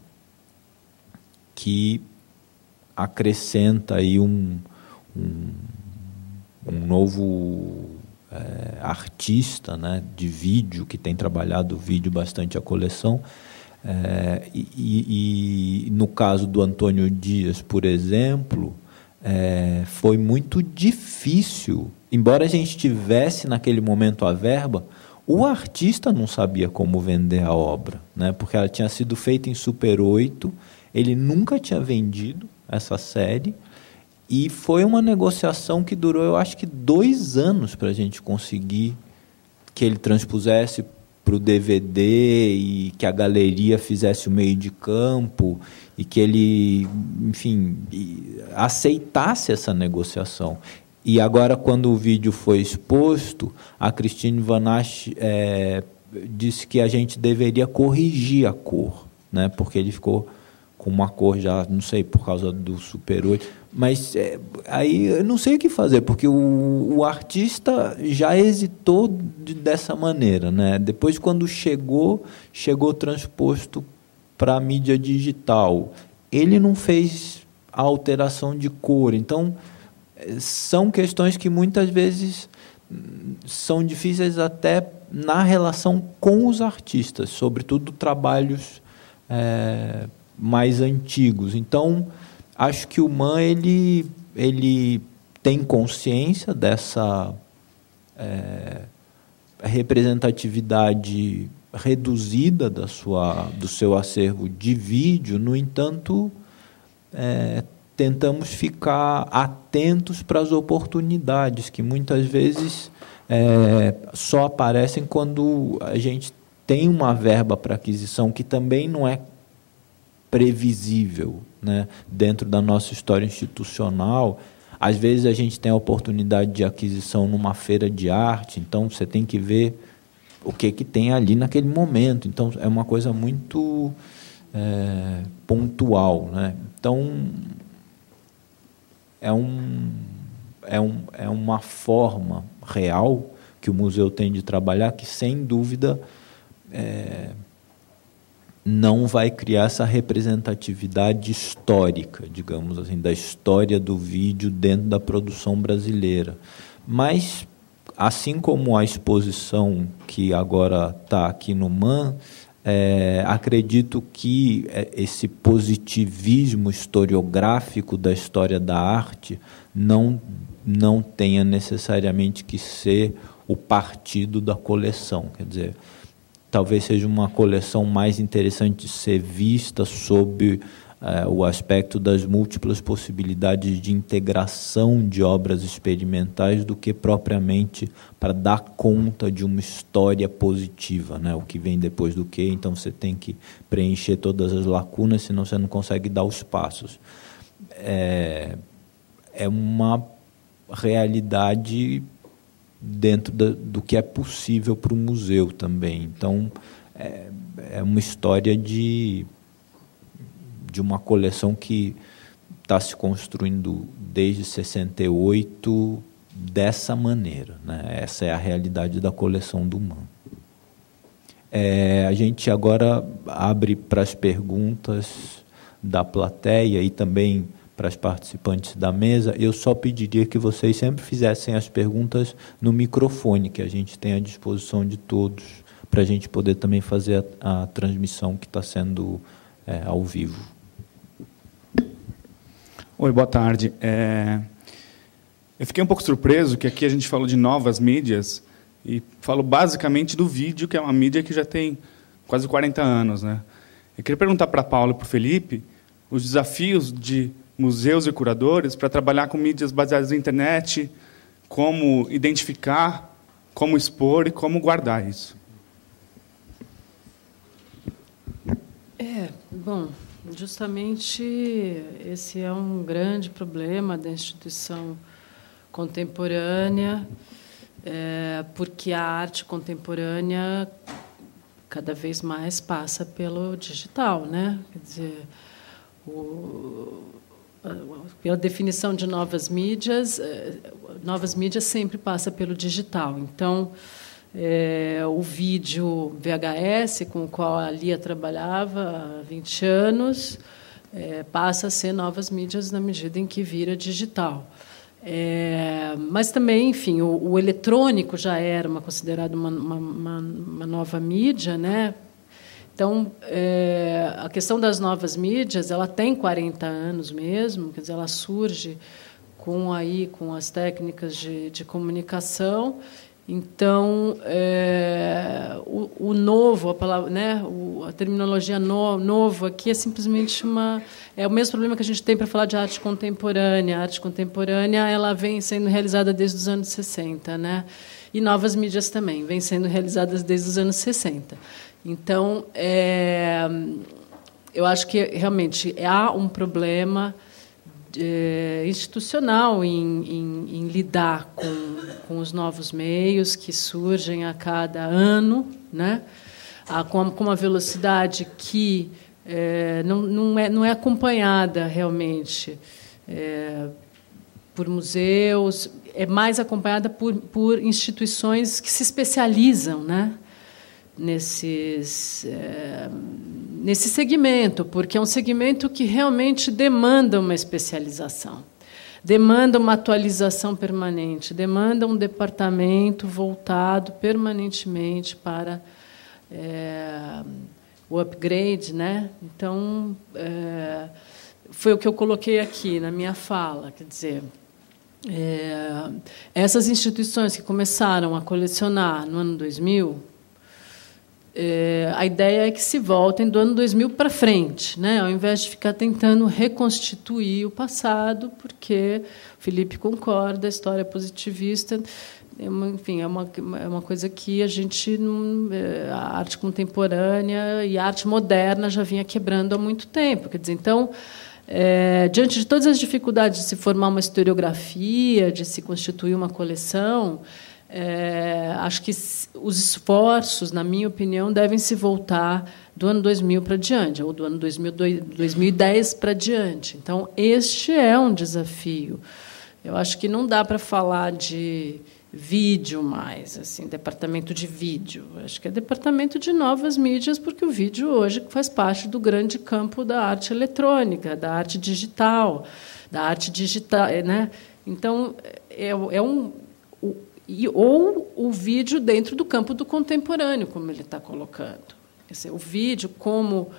que acrescenta aí um novo artista, né, de vídeo, que tem trabalhado o vídeo bastante a coleção. E no caso do Antônio Dias, por exemplo, foi muito difícil, embora a gente tivesse naquele momento a verba, o artista não sabia como vender a obra, né, porque ela tinha sido feita em Super 8, ele nunca tinha vendido essa série, e foi uma negociação que durou, eu acho que 2 anos para a gente conseguir que ele transpusesse para o DVD e que a galeria fizesse o meio de campo e que ele, enfim, aceitasse essa negociação. E agora, quando o vídeo foi exposto, a Christine Vanache disse que a gente deveria corrigir a cor, né, porque ele ficou com uma cor já, não sei, por causa do Super 8, mas aí eu não sei o que fazer, porque o artista já hesitou dessa maneira, né? Depois, quando chegou transposto para a mídia digital, ele não fez a alteração de cor. Então, são questões que muitas vezes são difíceis até na relação com os artistas, sobretudo trabalhos mais antigos. Então, acho que o MAN ele tem consciência dessa representatividade reduzida do seu acervo de vídeo. No entanto, tentamos ficar atentos para as oportunidades que muitas vezes só aparecem quando a gente tem uma verba para aquisição que também não é previsível, né? Dentro da nossa história institucional, às vezes a gente tem a oportunidade de aquisição numa feira de arte, então você tem que ver o que tem ali naquele momento. Então, é uma coisa muito pontual, né? Então, é uma forma real que o museu tem de trabalhar que, sem dúvida, não vai criar essa representatividade histórica, digamos assim, da história do vídeo dentro da produção brasileira. Mas, assim como a exposição que agora está aqui no MAN, acredito que esse positivismo historiográfico da história da arte não tenha necessariamente que ser o partido da coleção. Quer dizer, talvez seja uma coleção mais interessante de ser vista sob o aspecto das múltiplas possibilidades de integração de obras experimentais do que propriamente para dar conta de uma história positiva, né? O que vem depois do quê? Então você tem que preencher todas as lacunas, senão você não consegue dar os passos. É uma realidade dentro do que é possível para o museu também. Então, é uma história de uma coleção que está se construindo desde 68 dessa maneira, né? Essa é a realidade da coleção do MAM. A gente agora abre para as perguntas da plateia e também para os participantes da mesa. Eu só pediria que vocês sempre fizessem as perguntas no microfone, que a gente tem à disposição de todos, para a gente poder também fazer a transmissão que está sendo ao vivo. Oi, boa tarde. Eu fiquei um pouco surpreso que aqui a gente falou de novas mídias e falo basicamente do vídeo, que é uma mídia que já tem quase 40 anos, né? Eu queria perguntar para a Paula e para o Felipe os desafios de museus e curadores para trabalhar com mídias baseadas na internet, como identificar, como expor e como guardar isso. Bom, justamente esse é um grande problema da instituição contemporânea, porque a arte contemporânea cada vez mais passa pelo digital, né? Quer dizer, pela definição de novas mídias sempre passa pelo digital. Então, o vídeo VHS, com o qual a Lia trabalhava há 20 anos, passa a ser novas mídias na medida em que vira digital. Mas também, enfim, o eletrônico já era considerado uma nova mídia, né? Então, a questão das novas mídias, ela tem 40 anos mesmo, quer dizer, ela surge com as técnicas de comunicação. Então, o novo, a palavra, né, a terminologia novo aqui é simplesmente é o mesmo problema que a gente tem para falar de arte contemporânea. A arte contemporânea ela vem sendo realizada desde os anos 60, né? E novas mídias também vêm sendo realizadas desde os anos 60. Então, eu acho que realmente há um problema institucional em lidar com os novos meios que surgem a cada ano, né? Com uma velocidade que não é acompanhada realmente por museus, é mais acompanhada por instituições que se especializam, né? Nesse segmento, porque é um segmento que realmente demanda uma especialização, demanda uma atualização permanente, demanda um departamento voltado permanentemente para o upgrade, né? Então, foi o que eu coloquei aqui na minha fala, quer dizer, essas instituições que começaram a colecionar no ano 2000, a ideia é que se voltem do ano 2000 para frente, né? Ao invés de ficar tentando reconstituir o passado, porque o Felipe concorda, a história positivista, enfim, é uma coisa que a gente, a arte contemporânea e a arte moderna já vinha quebrando há muito tempo. Quer dizer, então, diante de todas as dificuldades de se formar uma historiografia, de se constituir uma coleção, acho que os esforços, na minha opinião, devem se voltar do ano 2000 para diante, ou do ano 2010 para diante. Então, este é um desafio. Eu acho que não dá para falar de vídeo mais, assim, departamento de vídeo. Acho que é departamento de novas mídias, porque o vídeo hoje faz parte do grande campo da arte eletrônica, da arte digital, né? Então, ou o vídeo dentro do campo do contemporâneo, como ele está colocando. Quer dizer, o vídeo, como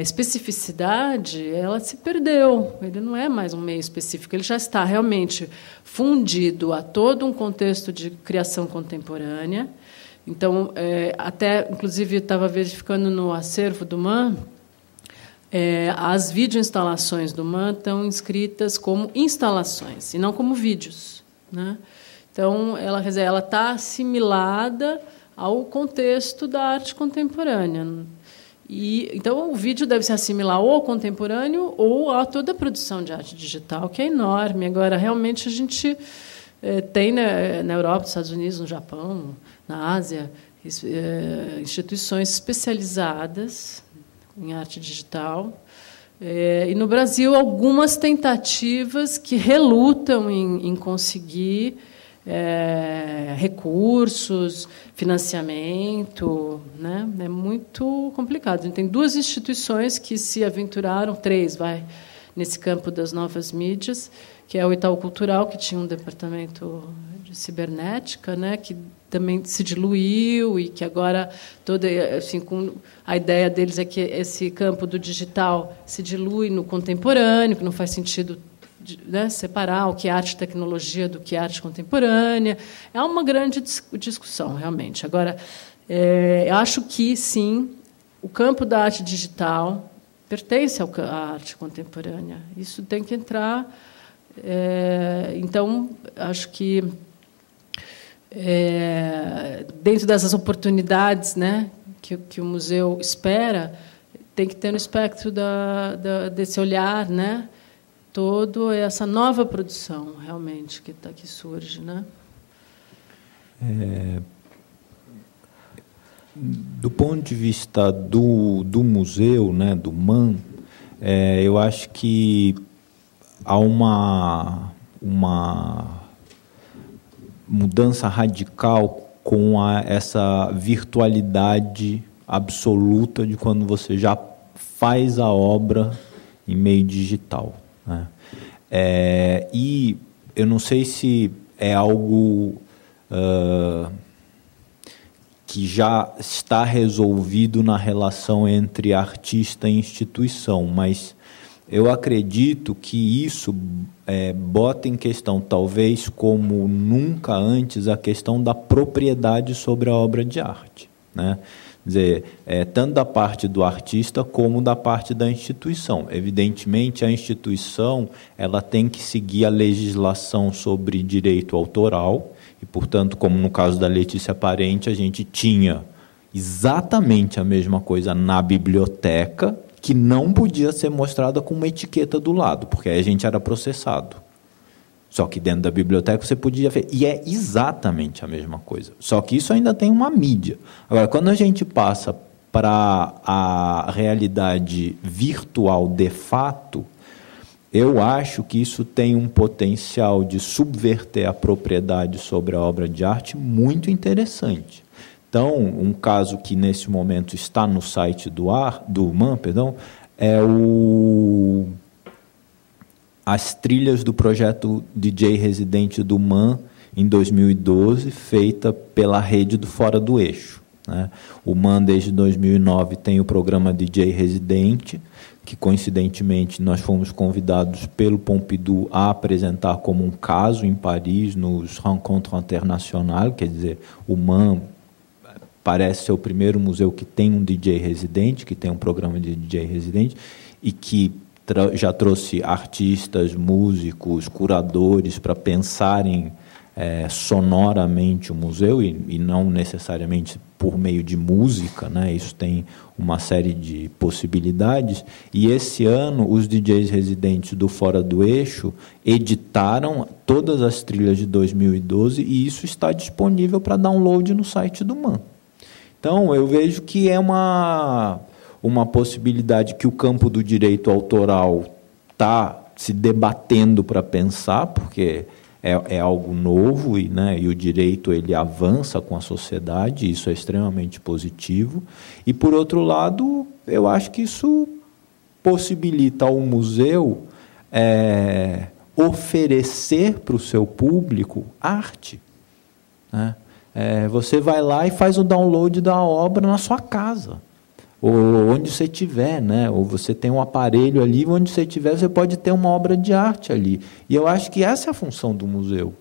especificidade, ela se perdeu. Ele não é mais um meio específico. Ele já está realmente fundido a todo um contexto de criação contemporânea. Então, até, inclusive, estava verificando no acervo do MAM, as videoinstalações do MAM estão inscritas como instalações, e não como vídeos, né? Então, ela está assimilada ao contexto da arte contemporânea. Então, o vídeo deve se assimilar ou ao contemporâneo ou a toda a produção de arte digital, que é enorme. Agora, realmente, a gente tem na Europa, nos Estados Unidos, no Japão, na Ásia, instituições especializadas em arte digital. E no Brasil, algumas tentativas que relutam em conseguir recursos, financiamento, né? É muito complicado. A gente tem 2 instituições que se aventuraram, 3, nesse campo das novas mídias, que é o Itaú Cultural, que tinha um departamento de cibernética, né? Que também se diluiu e que agora a ideia deles é que esse campo do digital se dilui no contemporâneo, que não faz sentido, né, separar o que é arte e tecnologia do que é arte contemporânea. É uma grande discussão, realmente. Agora, eu acho que, sim, o campo da arte digital pertence à arte contemporânea. Isso tem que entrar. Então, acho que, dentro dessas oportunidades, né, que o museu espera, tem que ter no espectro desse olhar, né, todo essa nova produção, realmente, que surge, né? Do ponto de vista do museu, né, do MAM, eu acho que há uma mudança radical com essa virtualidade absoluta de quando você já faz a obra em meio digital, né? E eu não sei se é algo que já está resolvido na relação entre artista e instituição, mas eu acredito que isso bota em questão, talvez como nunca antes, a questão da propriedade sobre a obra de arte, né? Quer dizer, tanto da parte do artista como da parte da instituição. Evidentemente, a instituição ela tem que seguir a legislação sobre direito autoral e, portanto, como no caso da Letícia Parente, a gente tinha exatamente a mesma coisa na biblioteca, que não podia ser mostrada com uma etiqueta do lado, porque aí a gente era processado. Só que dentro da biblioteca você podia ver. E é exatamente a mesma coisa. Só que isso ainda tem uma mídia. Agora, quando a gente passa para a realidade virtual de fato, eu acho que isso tem um potencial de subverter a propriedade sobre a obra de arte muito interessante. Então, um caso que nesse momento está no site do MAM, é as trilhas do projeto DJ Residente do MAM em 2012, feita pela rede do Fora do Eixo, né? O MAM, desde 2009, tem o programa DJ Residente, que, coincidentemente, nós fomos convidados pelo Pompidou a apresentar como um caso em Paris, nos Rencontres Internationales, quer dizer, o MAM parece ser o primeiro museu que tem um DJ residente, que tem um programa de DJ residente, e que já trouxe artistas, músicos, curadores para pensarem sonoramente o museu, e não necessariamente por meio de música, né? Isso tem uma série de possibilidades. E esse ano, os DJs residentes do Fora do Eixo editaram todas as trilhas de 2012 e isso está disponível para download no site do MAM. Então, eu vejo que é uma possibilidade que o campo do direito autoral está se debatendo para pensar, porque é algo novo e o direito ele avança com a sociedade, isso é extremamente positivo. E, por outro lado, eu acho que isso possibilita ao museu oferecer para o seu público arte, né? Você vai lá e faz o download da obra na sua casa, ou onde você estiver, né? Ou você tem um aparelho ali, onde você estiver, você pode ter uma obra de arte ali. E eu acho que essa é a função do museu.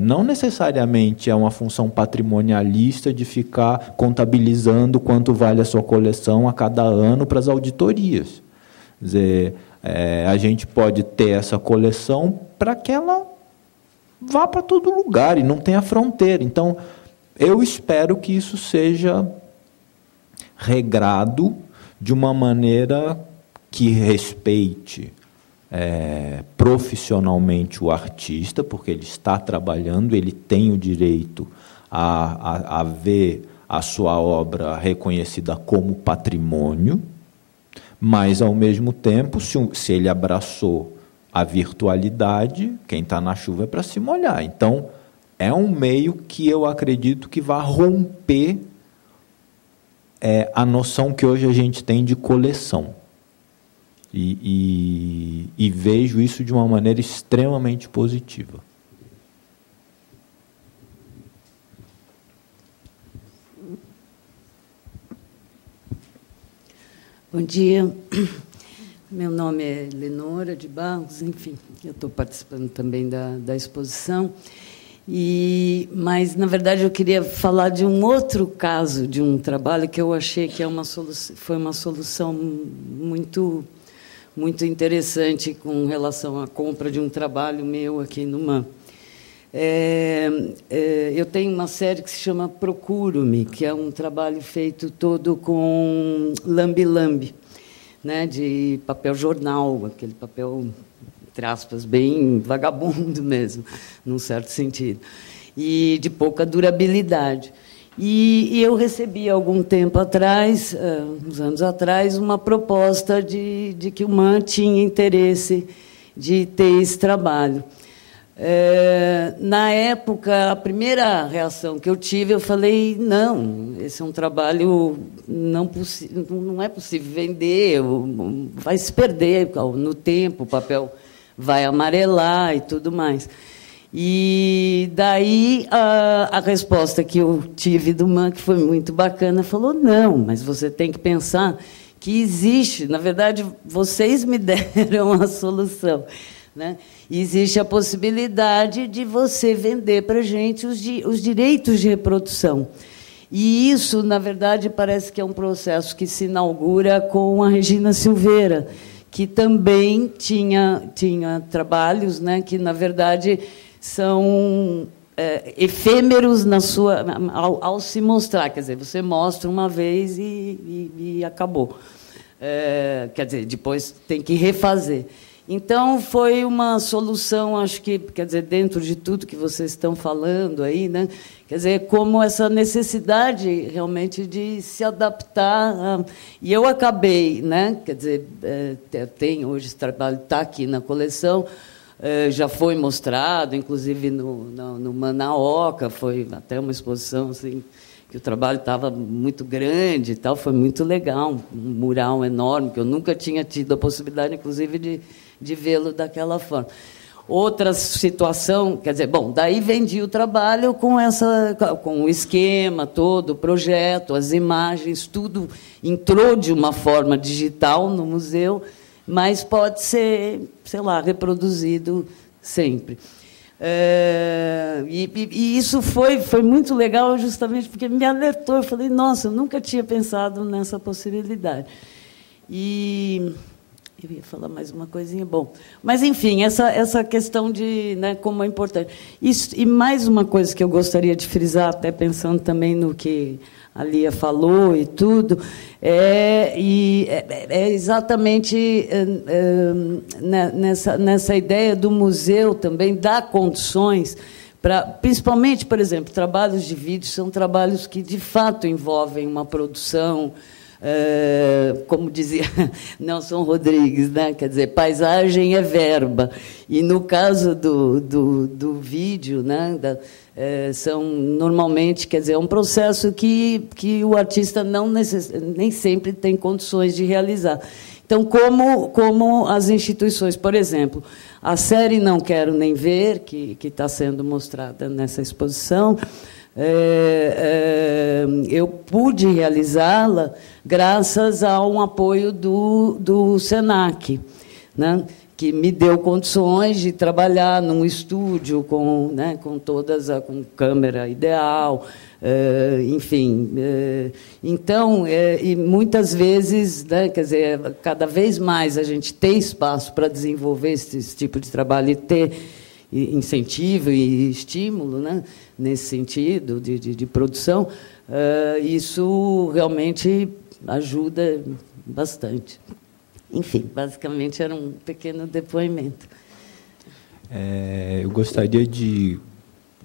Não necessariamente é uma função patrimonialista de ficar contabilizando quanto vale a sua coleção a cada ano para as auditorias. Quer dizer, a gente pode ter essa coleção para que ela vá para todo lugar e não tenha fronteira. Então, eu espero que isso seja regrado de uma maneira que respeite profissionalmente o artista, porque ele está trabalhando, ele tem o direito a ver a sua obra reconhecida como patrimônio, mas, ao mesmo tempo, se ele abraçou a virtualidade, quem está na chuva é para se molhar. Então, é um meio que eu acredito que vai romper a noção que hoje a gente tem de coleção. E vejo isso de uma maneira extremamente positiva. Bom dia. Meu nome é Lenora de Barros, enfim, eu estou participando também da exposição. Mas, na verdade, eu queria falar de um outro caso, de um trabalho que eu achei que foi uma solução muito, muito interessante com relação à compra de um trabalho meu aqui no MAM. Eu tenho uma série que se chama Procuro-me, que é um trabalho feito todo com lambe-lambe, né, de papel jornal, aquele papel, entre aspas, bem vagabundo mesmo, num certo sentido, e de pouca durabilidade. E eu recebi, algum tempo atrás, uns anos atrás, uma proposta de que o MAM tinha interesse de ter esse trabalho. Na época, a primeira reação que eu tive, eu falei, não, esse é um trabalho não é possível vender, vai se perder no tempo, o papel vai amarelar e tudo mais. E daí a resposta que eu tive do MAM, que foi muito bacana, falou, não, mas você tem que pensar que existe, na verdade, vocês me deram a solução, né? Existe a possibilidade de você vender para a gente os direitos de reprodução. E isso, na verdade, parece que é um processo que se inaugura com a Regina Silveira, que também tinha trabalhos, né, que, na verdade, são efêmeros ao se mostrar. Quer dizer, você mostra uma vez e acabou. Quer dizer, depois tem que refazer. Então, foi uma solução, acho que, quer dizer, dentro de tudo que vocês estão falando aí, né? Quer dizer, como essa necessidade realmente de se adaptar. E eu acabei, né? Quer dizer, tem hoje esse trabalho, está aqui na coleção, já foi mostrado, inclusive no Manaoca, foi até uma exposição assim, que o trabalho estava muito grande e tal, foi muito legal, um mural enorme, que eu nunca tinha tido a possibilidade, inclusive, de vê-lo daquela forma. Outra situação, quer dizer, bom, daí vendi o trabalho com o esquema todo, o projeto, as imagens, tudo entrou de uma forma digital no museu, mas pode ser, sei lá, reproduzido sempre. E isso foi muito legal, justamente porque me alertou. Eu falei, nossa, eu nunca tinha pensado nessa possibilidade. Eu ia falar mais uma coisinha. Bom, mas, enfim, essa questão de, né, como é importante. Isso, e mais uma coisa que eu gostaria de frisar, até pensando também no que a Lia falou e tudo, é exatamente nessa ideia do museu também dar condições para, principalmente, por exemplo, trabalhos de vídeo são trabalhos que, de fato, envolvem uma produção, como dizia Nelson Rodrigues, né? Quer dizer, paisagem é verba. E, no caso do vídeo, né? São, normalmente, quer dizer, é um processo que o artista nem sempre tem condições de realizar. Então, como as instituições, por exemplo, a série Não Quero Nem Ver, que está sendo mostrada nessa exposição, eu pude realizá-la graças a um apoio do SENAC, né, que me deu condições de trabalhar num estúdio com com câmera ideal, enfim. Então, e muitas vezes, né, quer dizer, cada vez mais a gente tem espaço para desenvolver esse tipo de trabalho e ter incentivo e estímulo, né, nesse sentido de produção, isso realmente ajuda bastante. Enfim, basicamente era um pequeno depoimento. Eu gostaria de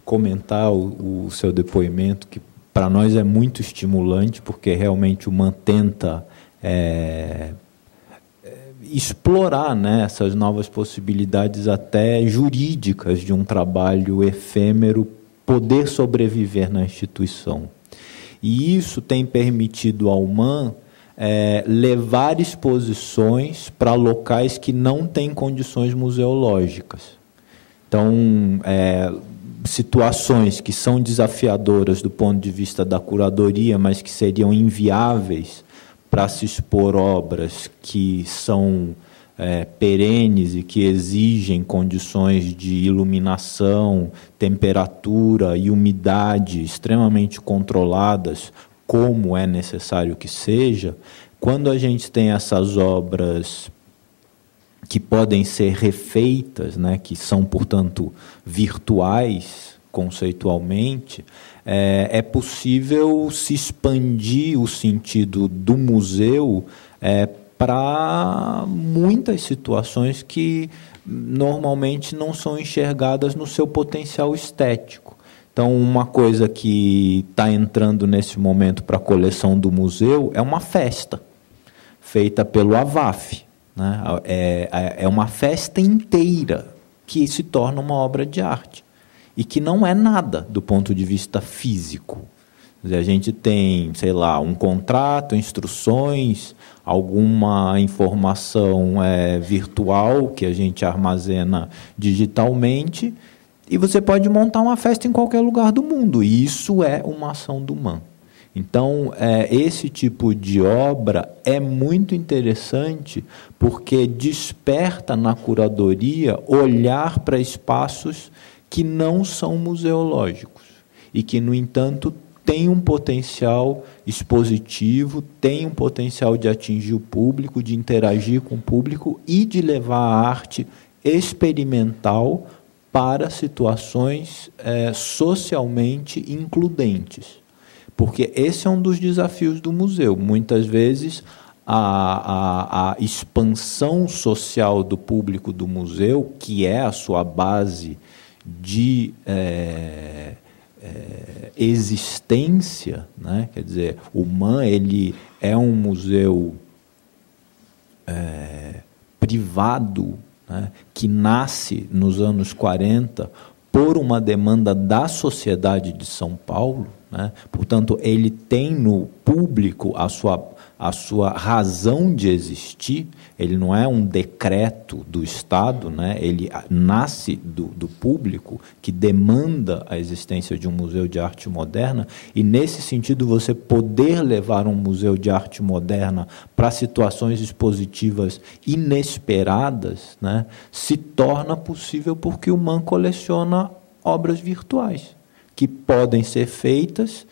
comentar o seu depoimento, que para nós é muito estimulante, porque realmente o MAN tenta explorar, né, essas novas possibilidades até jurídicas de um trabalho efêmero poder sobreviver na instituição. E isso tem permitido ao MAN levar exposições para locais que não têm condições museológicas. Então, situações que são desafiadoras do ponto de vista da curadoria, mas que seriam inviáveis para se expor obras que são perenes e que exigem condições de iluminação, temperatura e umidade extremamente controladas, como é necessário que seja. Quando a gente tem essas obras que podem ser refeitas, né, que são, portanto, virtuais conceitualmente, é possível se expandir o sentido do museu para muitas situações que normalmente não são enxergadas no seu potencial estético. Então, uma coisa que está entrando nesse momento para a coleção do museu é uma festa feita pelo AVAF. Né? É uma festa inteira que se torna uma obra de arte e que não é nada do ponto de vista físico. Quer dizer, a gente tem, sei lá, um contrato, instruções, alguma informação virtual que a gente armazena digitalmente, e você pode montar uma festa em qualquer lugar do mundo, e isso é uma ação do MAN. Então, esse tipo de obra é muito interessante porque desperta na curadoria olhar para espaços que não são museológicos e que, no entanto, têm um potencial expositivo, têm um potencial de atingir o público, de interagir com o público e de levar a arte experimental para situações socialmente includentes. Porque esse é um dos desafios do museu. Muitas vezes, a expansão social do público do museu, que é a sua base de existência, né? Quer dizer, o MAN ele é um museu privado, né? Que nasce nos anos 40 por uma demanda da sociedade de São Paulo, né? Portanto, ele tem no público a sua razão de existir. Ele não é um decreto do Estado, né? Ele nasce do público que demanda a existência de um museu de arte moderna, e, nesse sentido, você poder levar um museu de arte moderna para situações expositivas inesperadas, né? Se torna possível porque o MAN coleciona obras virtuais, que podem ser feitas,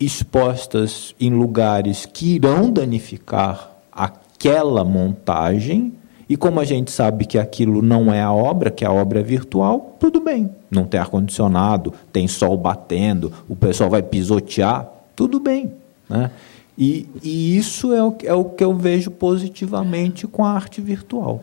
expostas em lugares que irão danificar aquela montagem, e como a gente sabe que aquilo não é a obra, que a obra é virtual, tudo bem. Não tem ar-condicionado, tem sol batendo, o pessoal vai pisotear, tudo bem, né? E isso é o que eu vejo positivamente com a arte virtual.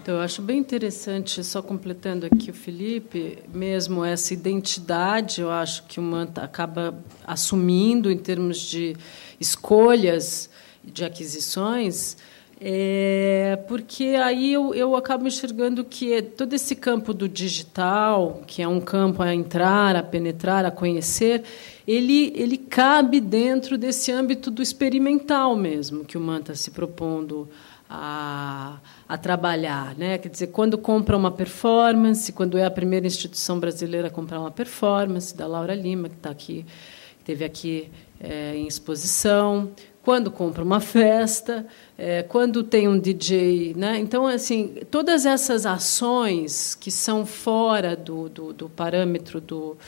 Então, eu acho bem interessante, só completando aqui o Felipe, mesmo essa identidade, eu acho que o MAN acaba assumindo em termos de escolhas de aquisições, porque aí eu acabo enxergando que todo esse campo do digital, que é um campo a entrar, a penetrar, a conhecer, ele cabe dentro desse âmbito do experimental mesmo, que o MAN está se propondo a trabalhar, né? Quer dizer, quando compra uma performance, quando é a primeira instituição brasileira a comprar uma performance, da Laura Lima, que está aqui, esteve aqui em exposição, quando compra uma festa, quando tem um DJ, né? Então, assim, todas essas ações que são fora do parâmetro do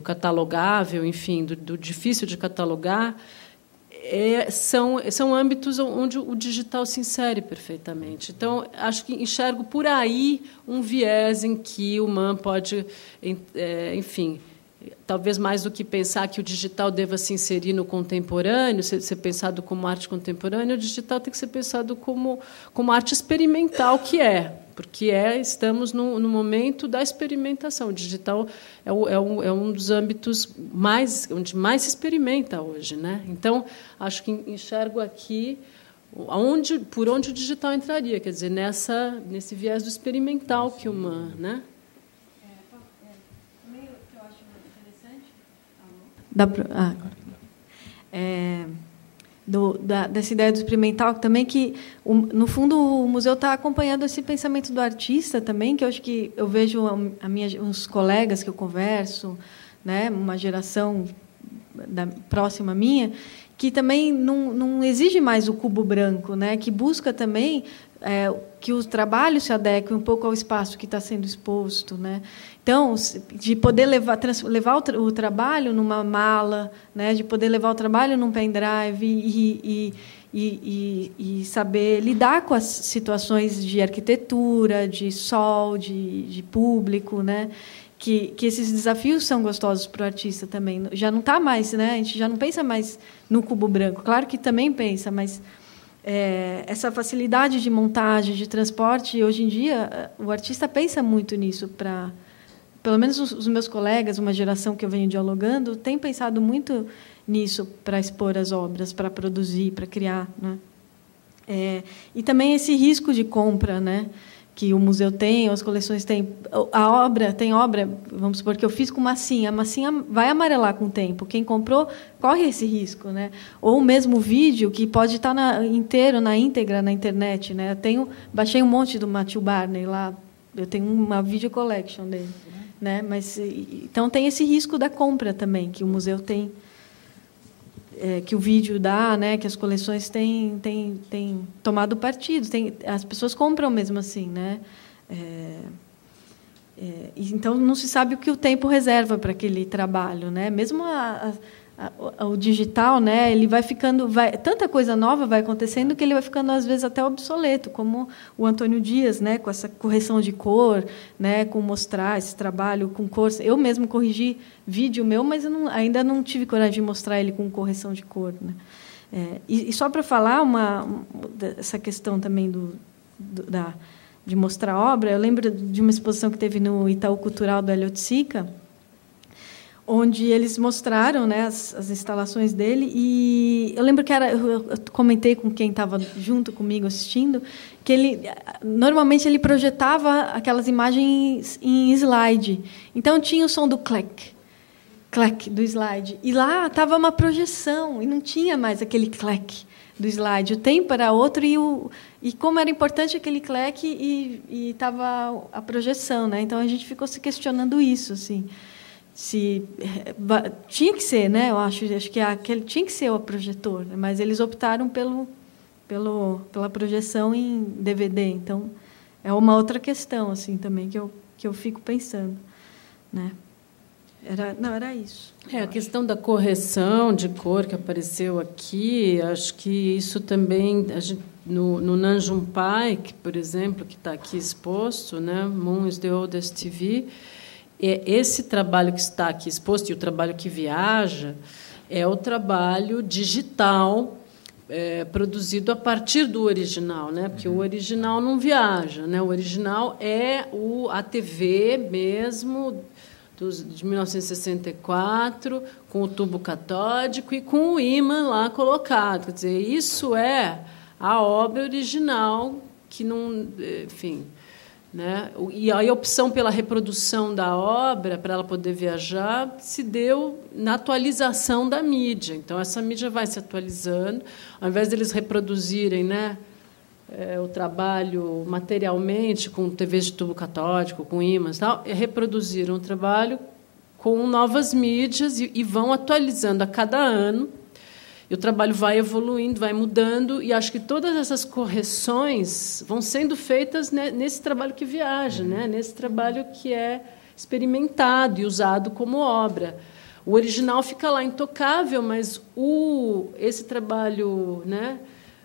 catalogável, enfim, do difícil de catalogar, são âmbitos onde o digital se insere perfeitamente. Então, acho que enxergo por aí um viés em que o MAN pode, enfim, talvez mais do que pensar que o digital deva se inserir no contemporâneo, ser pensado como arte contemporânea, o digital tem que ser pensado como arte experimental, porque estamos no momento da experimentação. O digital é um dos âmbitos onde mais se experimenta hoje, né? Então, acho que enxergo aqui por onde o digital entraria, quer dizer, nesse viés do experimental que uma, né? Dessa ideia do experimental também, que no fundo o museu está acompanhando esse pensamento do artista também, que eu acho que eu vejo os colegas que eu converso, né, uma geração próxima minha, que também não exige mais o cubo branco, né, que busca também que o trabalho se adeque um pouco ao espaço que está sendo exposto, né? Então, de poder levar o trabalho numa mala, né? De poder levar o trabalho num pendrive e saber lidar com as situações de arquitetura, de sol, de público, né? Que esses desafios são gostosos para o artista também. Já não está mais, né? A gente já não pensa mais no cubo branco. Claro que também pensa, mas essa facilidade de montagem, de transporte, hoje em dia o artista pensa muito nisso. Pelo menos os meus colegas, uma geração que eu venho dialogando, tem pensado muito nisso para expor as obras, para produzir, para criar, né? E também esse risco de compra, né, que o museu tem, as coleções têm. Tem obra, vamos supor que eu fiz com massinha, a massinha vai amarelar com o tempo. Quem comprou corre esse risco, né? Ou o mesmo vídeo que pode estar na íntegra na internet, né? Baixei um monte do Matthew Barney lá, eu tenho uma video collection dele, né? Mas então tem esse risco da compra também que o museu tem, que o vídeo dá, né? Que as coleções têm tomado partido, as pessoas compram mesmo assim, né? Então não se sabe o que o tempo reserva para aquele trabalho, né? Mesmo o digital, né? Ele vai ficando, tanta coisa nova vai acontecendo que ele vai ficando às vezes até obsoleto, como o Antônio Dias, né? Com essa correção de cor, né? Com mostrar esse trabalho com cor. Eu mesmo corrigi vídeo meu, mas eu ainda não tive coragem de mostrar ele com correção de cor, né? E só para falar essa questão também de mostrar obra, eu lembro de uma exposição que teve no Itaú Cultural do Hélio Sica, onde eles mostraram, né, as instalações dele, e eu lembro que eu comentei com quem estava junto comigo assistindo, que normalmente ele projetava aquelas imagens em slide, então tinha o som do clack do slide, e lá estava uma projeção, e não tinha mais aquele clack do slide, o tempo era outro, e como era importante aquele clack, e estava a projeção, né? Então a gente ficou se questionando isso, assim, se tinha que ser, né? Eu acho que aquele tinha que ser o projetor, né? Mas eles optaram pela projeção em DVD. Então é uma outra questão assim também que eu fico pensando, né? Era isso. A questão da correção de cor que apareceu aqui, acho que isso também no Nanjum Paik, por exemplo, que está aqui exposto, né? Moon is the Oldest TV. Esse trabalho que está aqui exposto e o trabalho que viaja é o trabalho digital produzido a partir do original, né? Porque o original não viaja, né? O original é a TV mesmo de 1964, com o tubo catódico e com o ímã lá colocado. Quer dizer, isso é a obra original que não, enfim. Né? E a opção pela reprodução da obra, para ela poder viajar, se deu na atualização da mídia. Então, essa mídia vai se atualizando. Ao invés deles reproduzirem, né, o trabalho materialmente, com TVs de tubo catódico, com ímãs, tal, reproduziram o trabalho com novas mídias e vão atualizando a cada ano. E o trabalho vai evoluindo, vai mudando, e acho que todas essas correções vão sendo feitas nesse trabalho que viaja, né? Nesse trabalho que é experimentado e usado como obra. O original fica lá intocável, mas esse trabalho, né,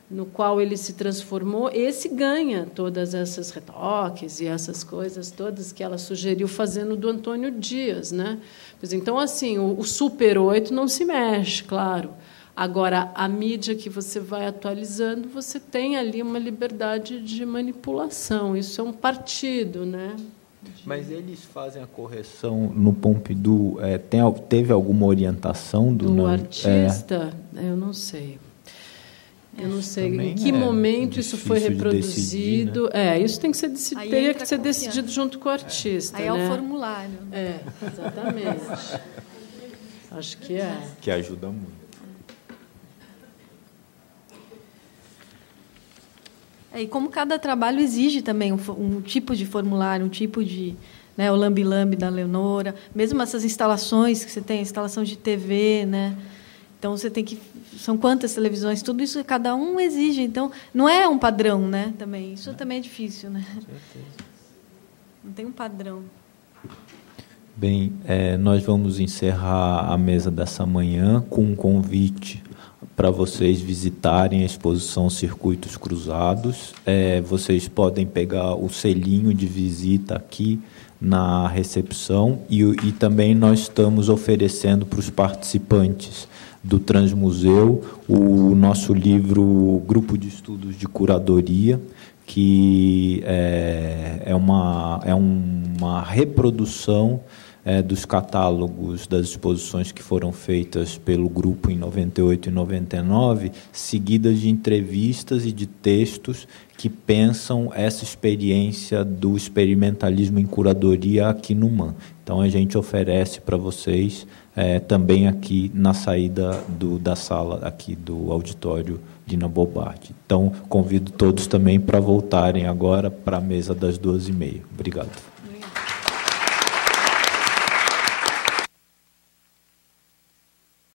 no qual ele se transformou, esse ganha todas essas retoques e essas coisas todas que ela sugeriu fazendo do Antônio Dias, né? Pois então, assim, o Super 8 não se mexe, claro. Agora, a mídia que você vai atualizando, você tem ali uma liberdade de manipulação. Isso é um partido, né? Mas eles fazem a correção no Pompidou? Teve alguma orientação do artista? Eu não sei. Eu não sei em que momento isso foi reproduzido. Decidir, né? Isso tem que teria que ser decidido junto com o artista. Aí é o formulário. Exatamente. Acho que é. Que ajuda muito. E como cada trabalho exige também um tipo de formulário, um tipo de... Né, o lambi-lambi da Leonora, mesmo essas instalações que você tem, instalação de TV, né? Então, você tem que... São quantas televisões? Tudo isso, cada um exige. Então, não é um padrão, né? Também. Isso também é difícil, né? Com certeza. Não tem um padrão. Bem, nós vamos encerrar a mesa dessa manhã com um convite para vocês visitarem a exposição Circuitos Cruzados. Vocês podem pegar o selinho de visita aqui na recepção e também nós estamos oferecendo para os participantes do Transmuseu o nosso livro Grupo de Estudos de Curadoria, que é uma reprodução dos catálogos das exposições que foram feitas pelo grupo em 98 e 99, seguidas de entrevistas e de textos que pensam essa experiência do experimentalismo em curadoria aqui no MAM. Então, a gente oferece para vocês também aqui na saída da sala, aqui do auditório Dina Bobardi. Então, convido todos também para voltarem agora para a mesa das 2h30. Obrigado.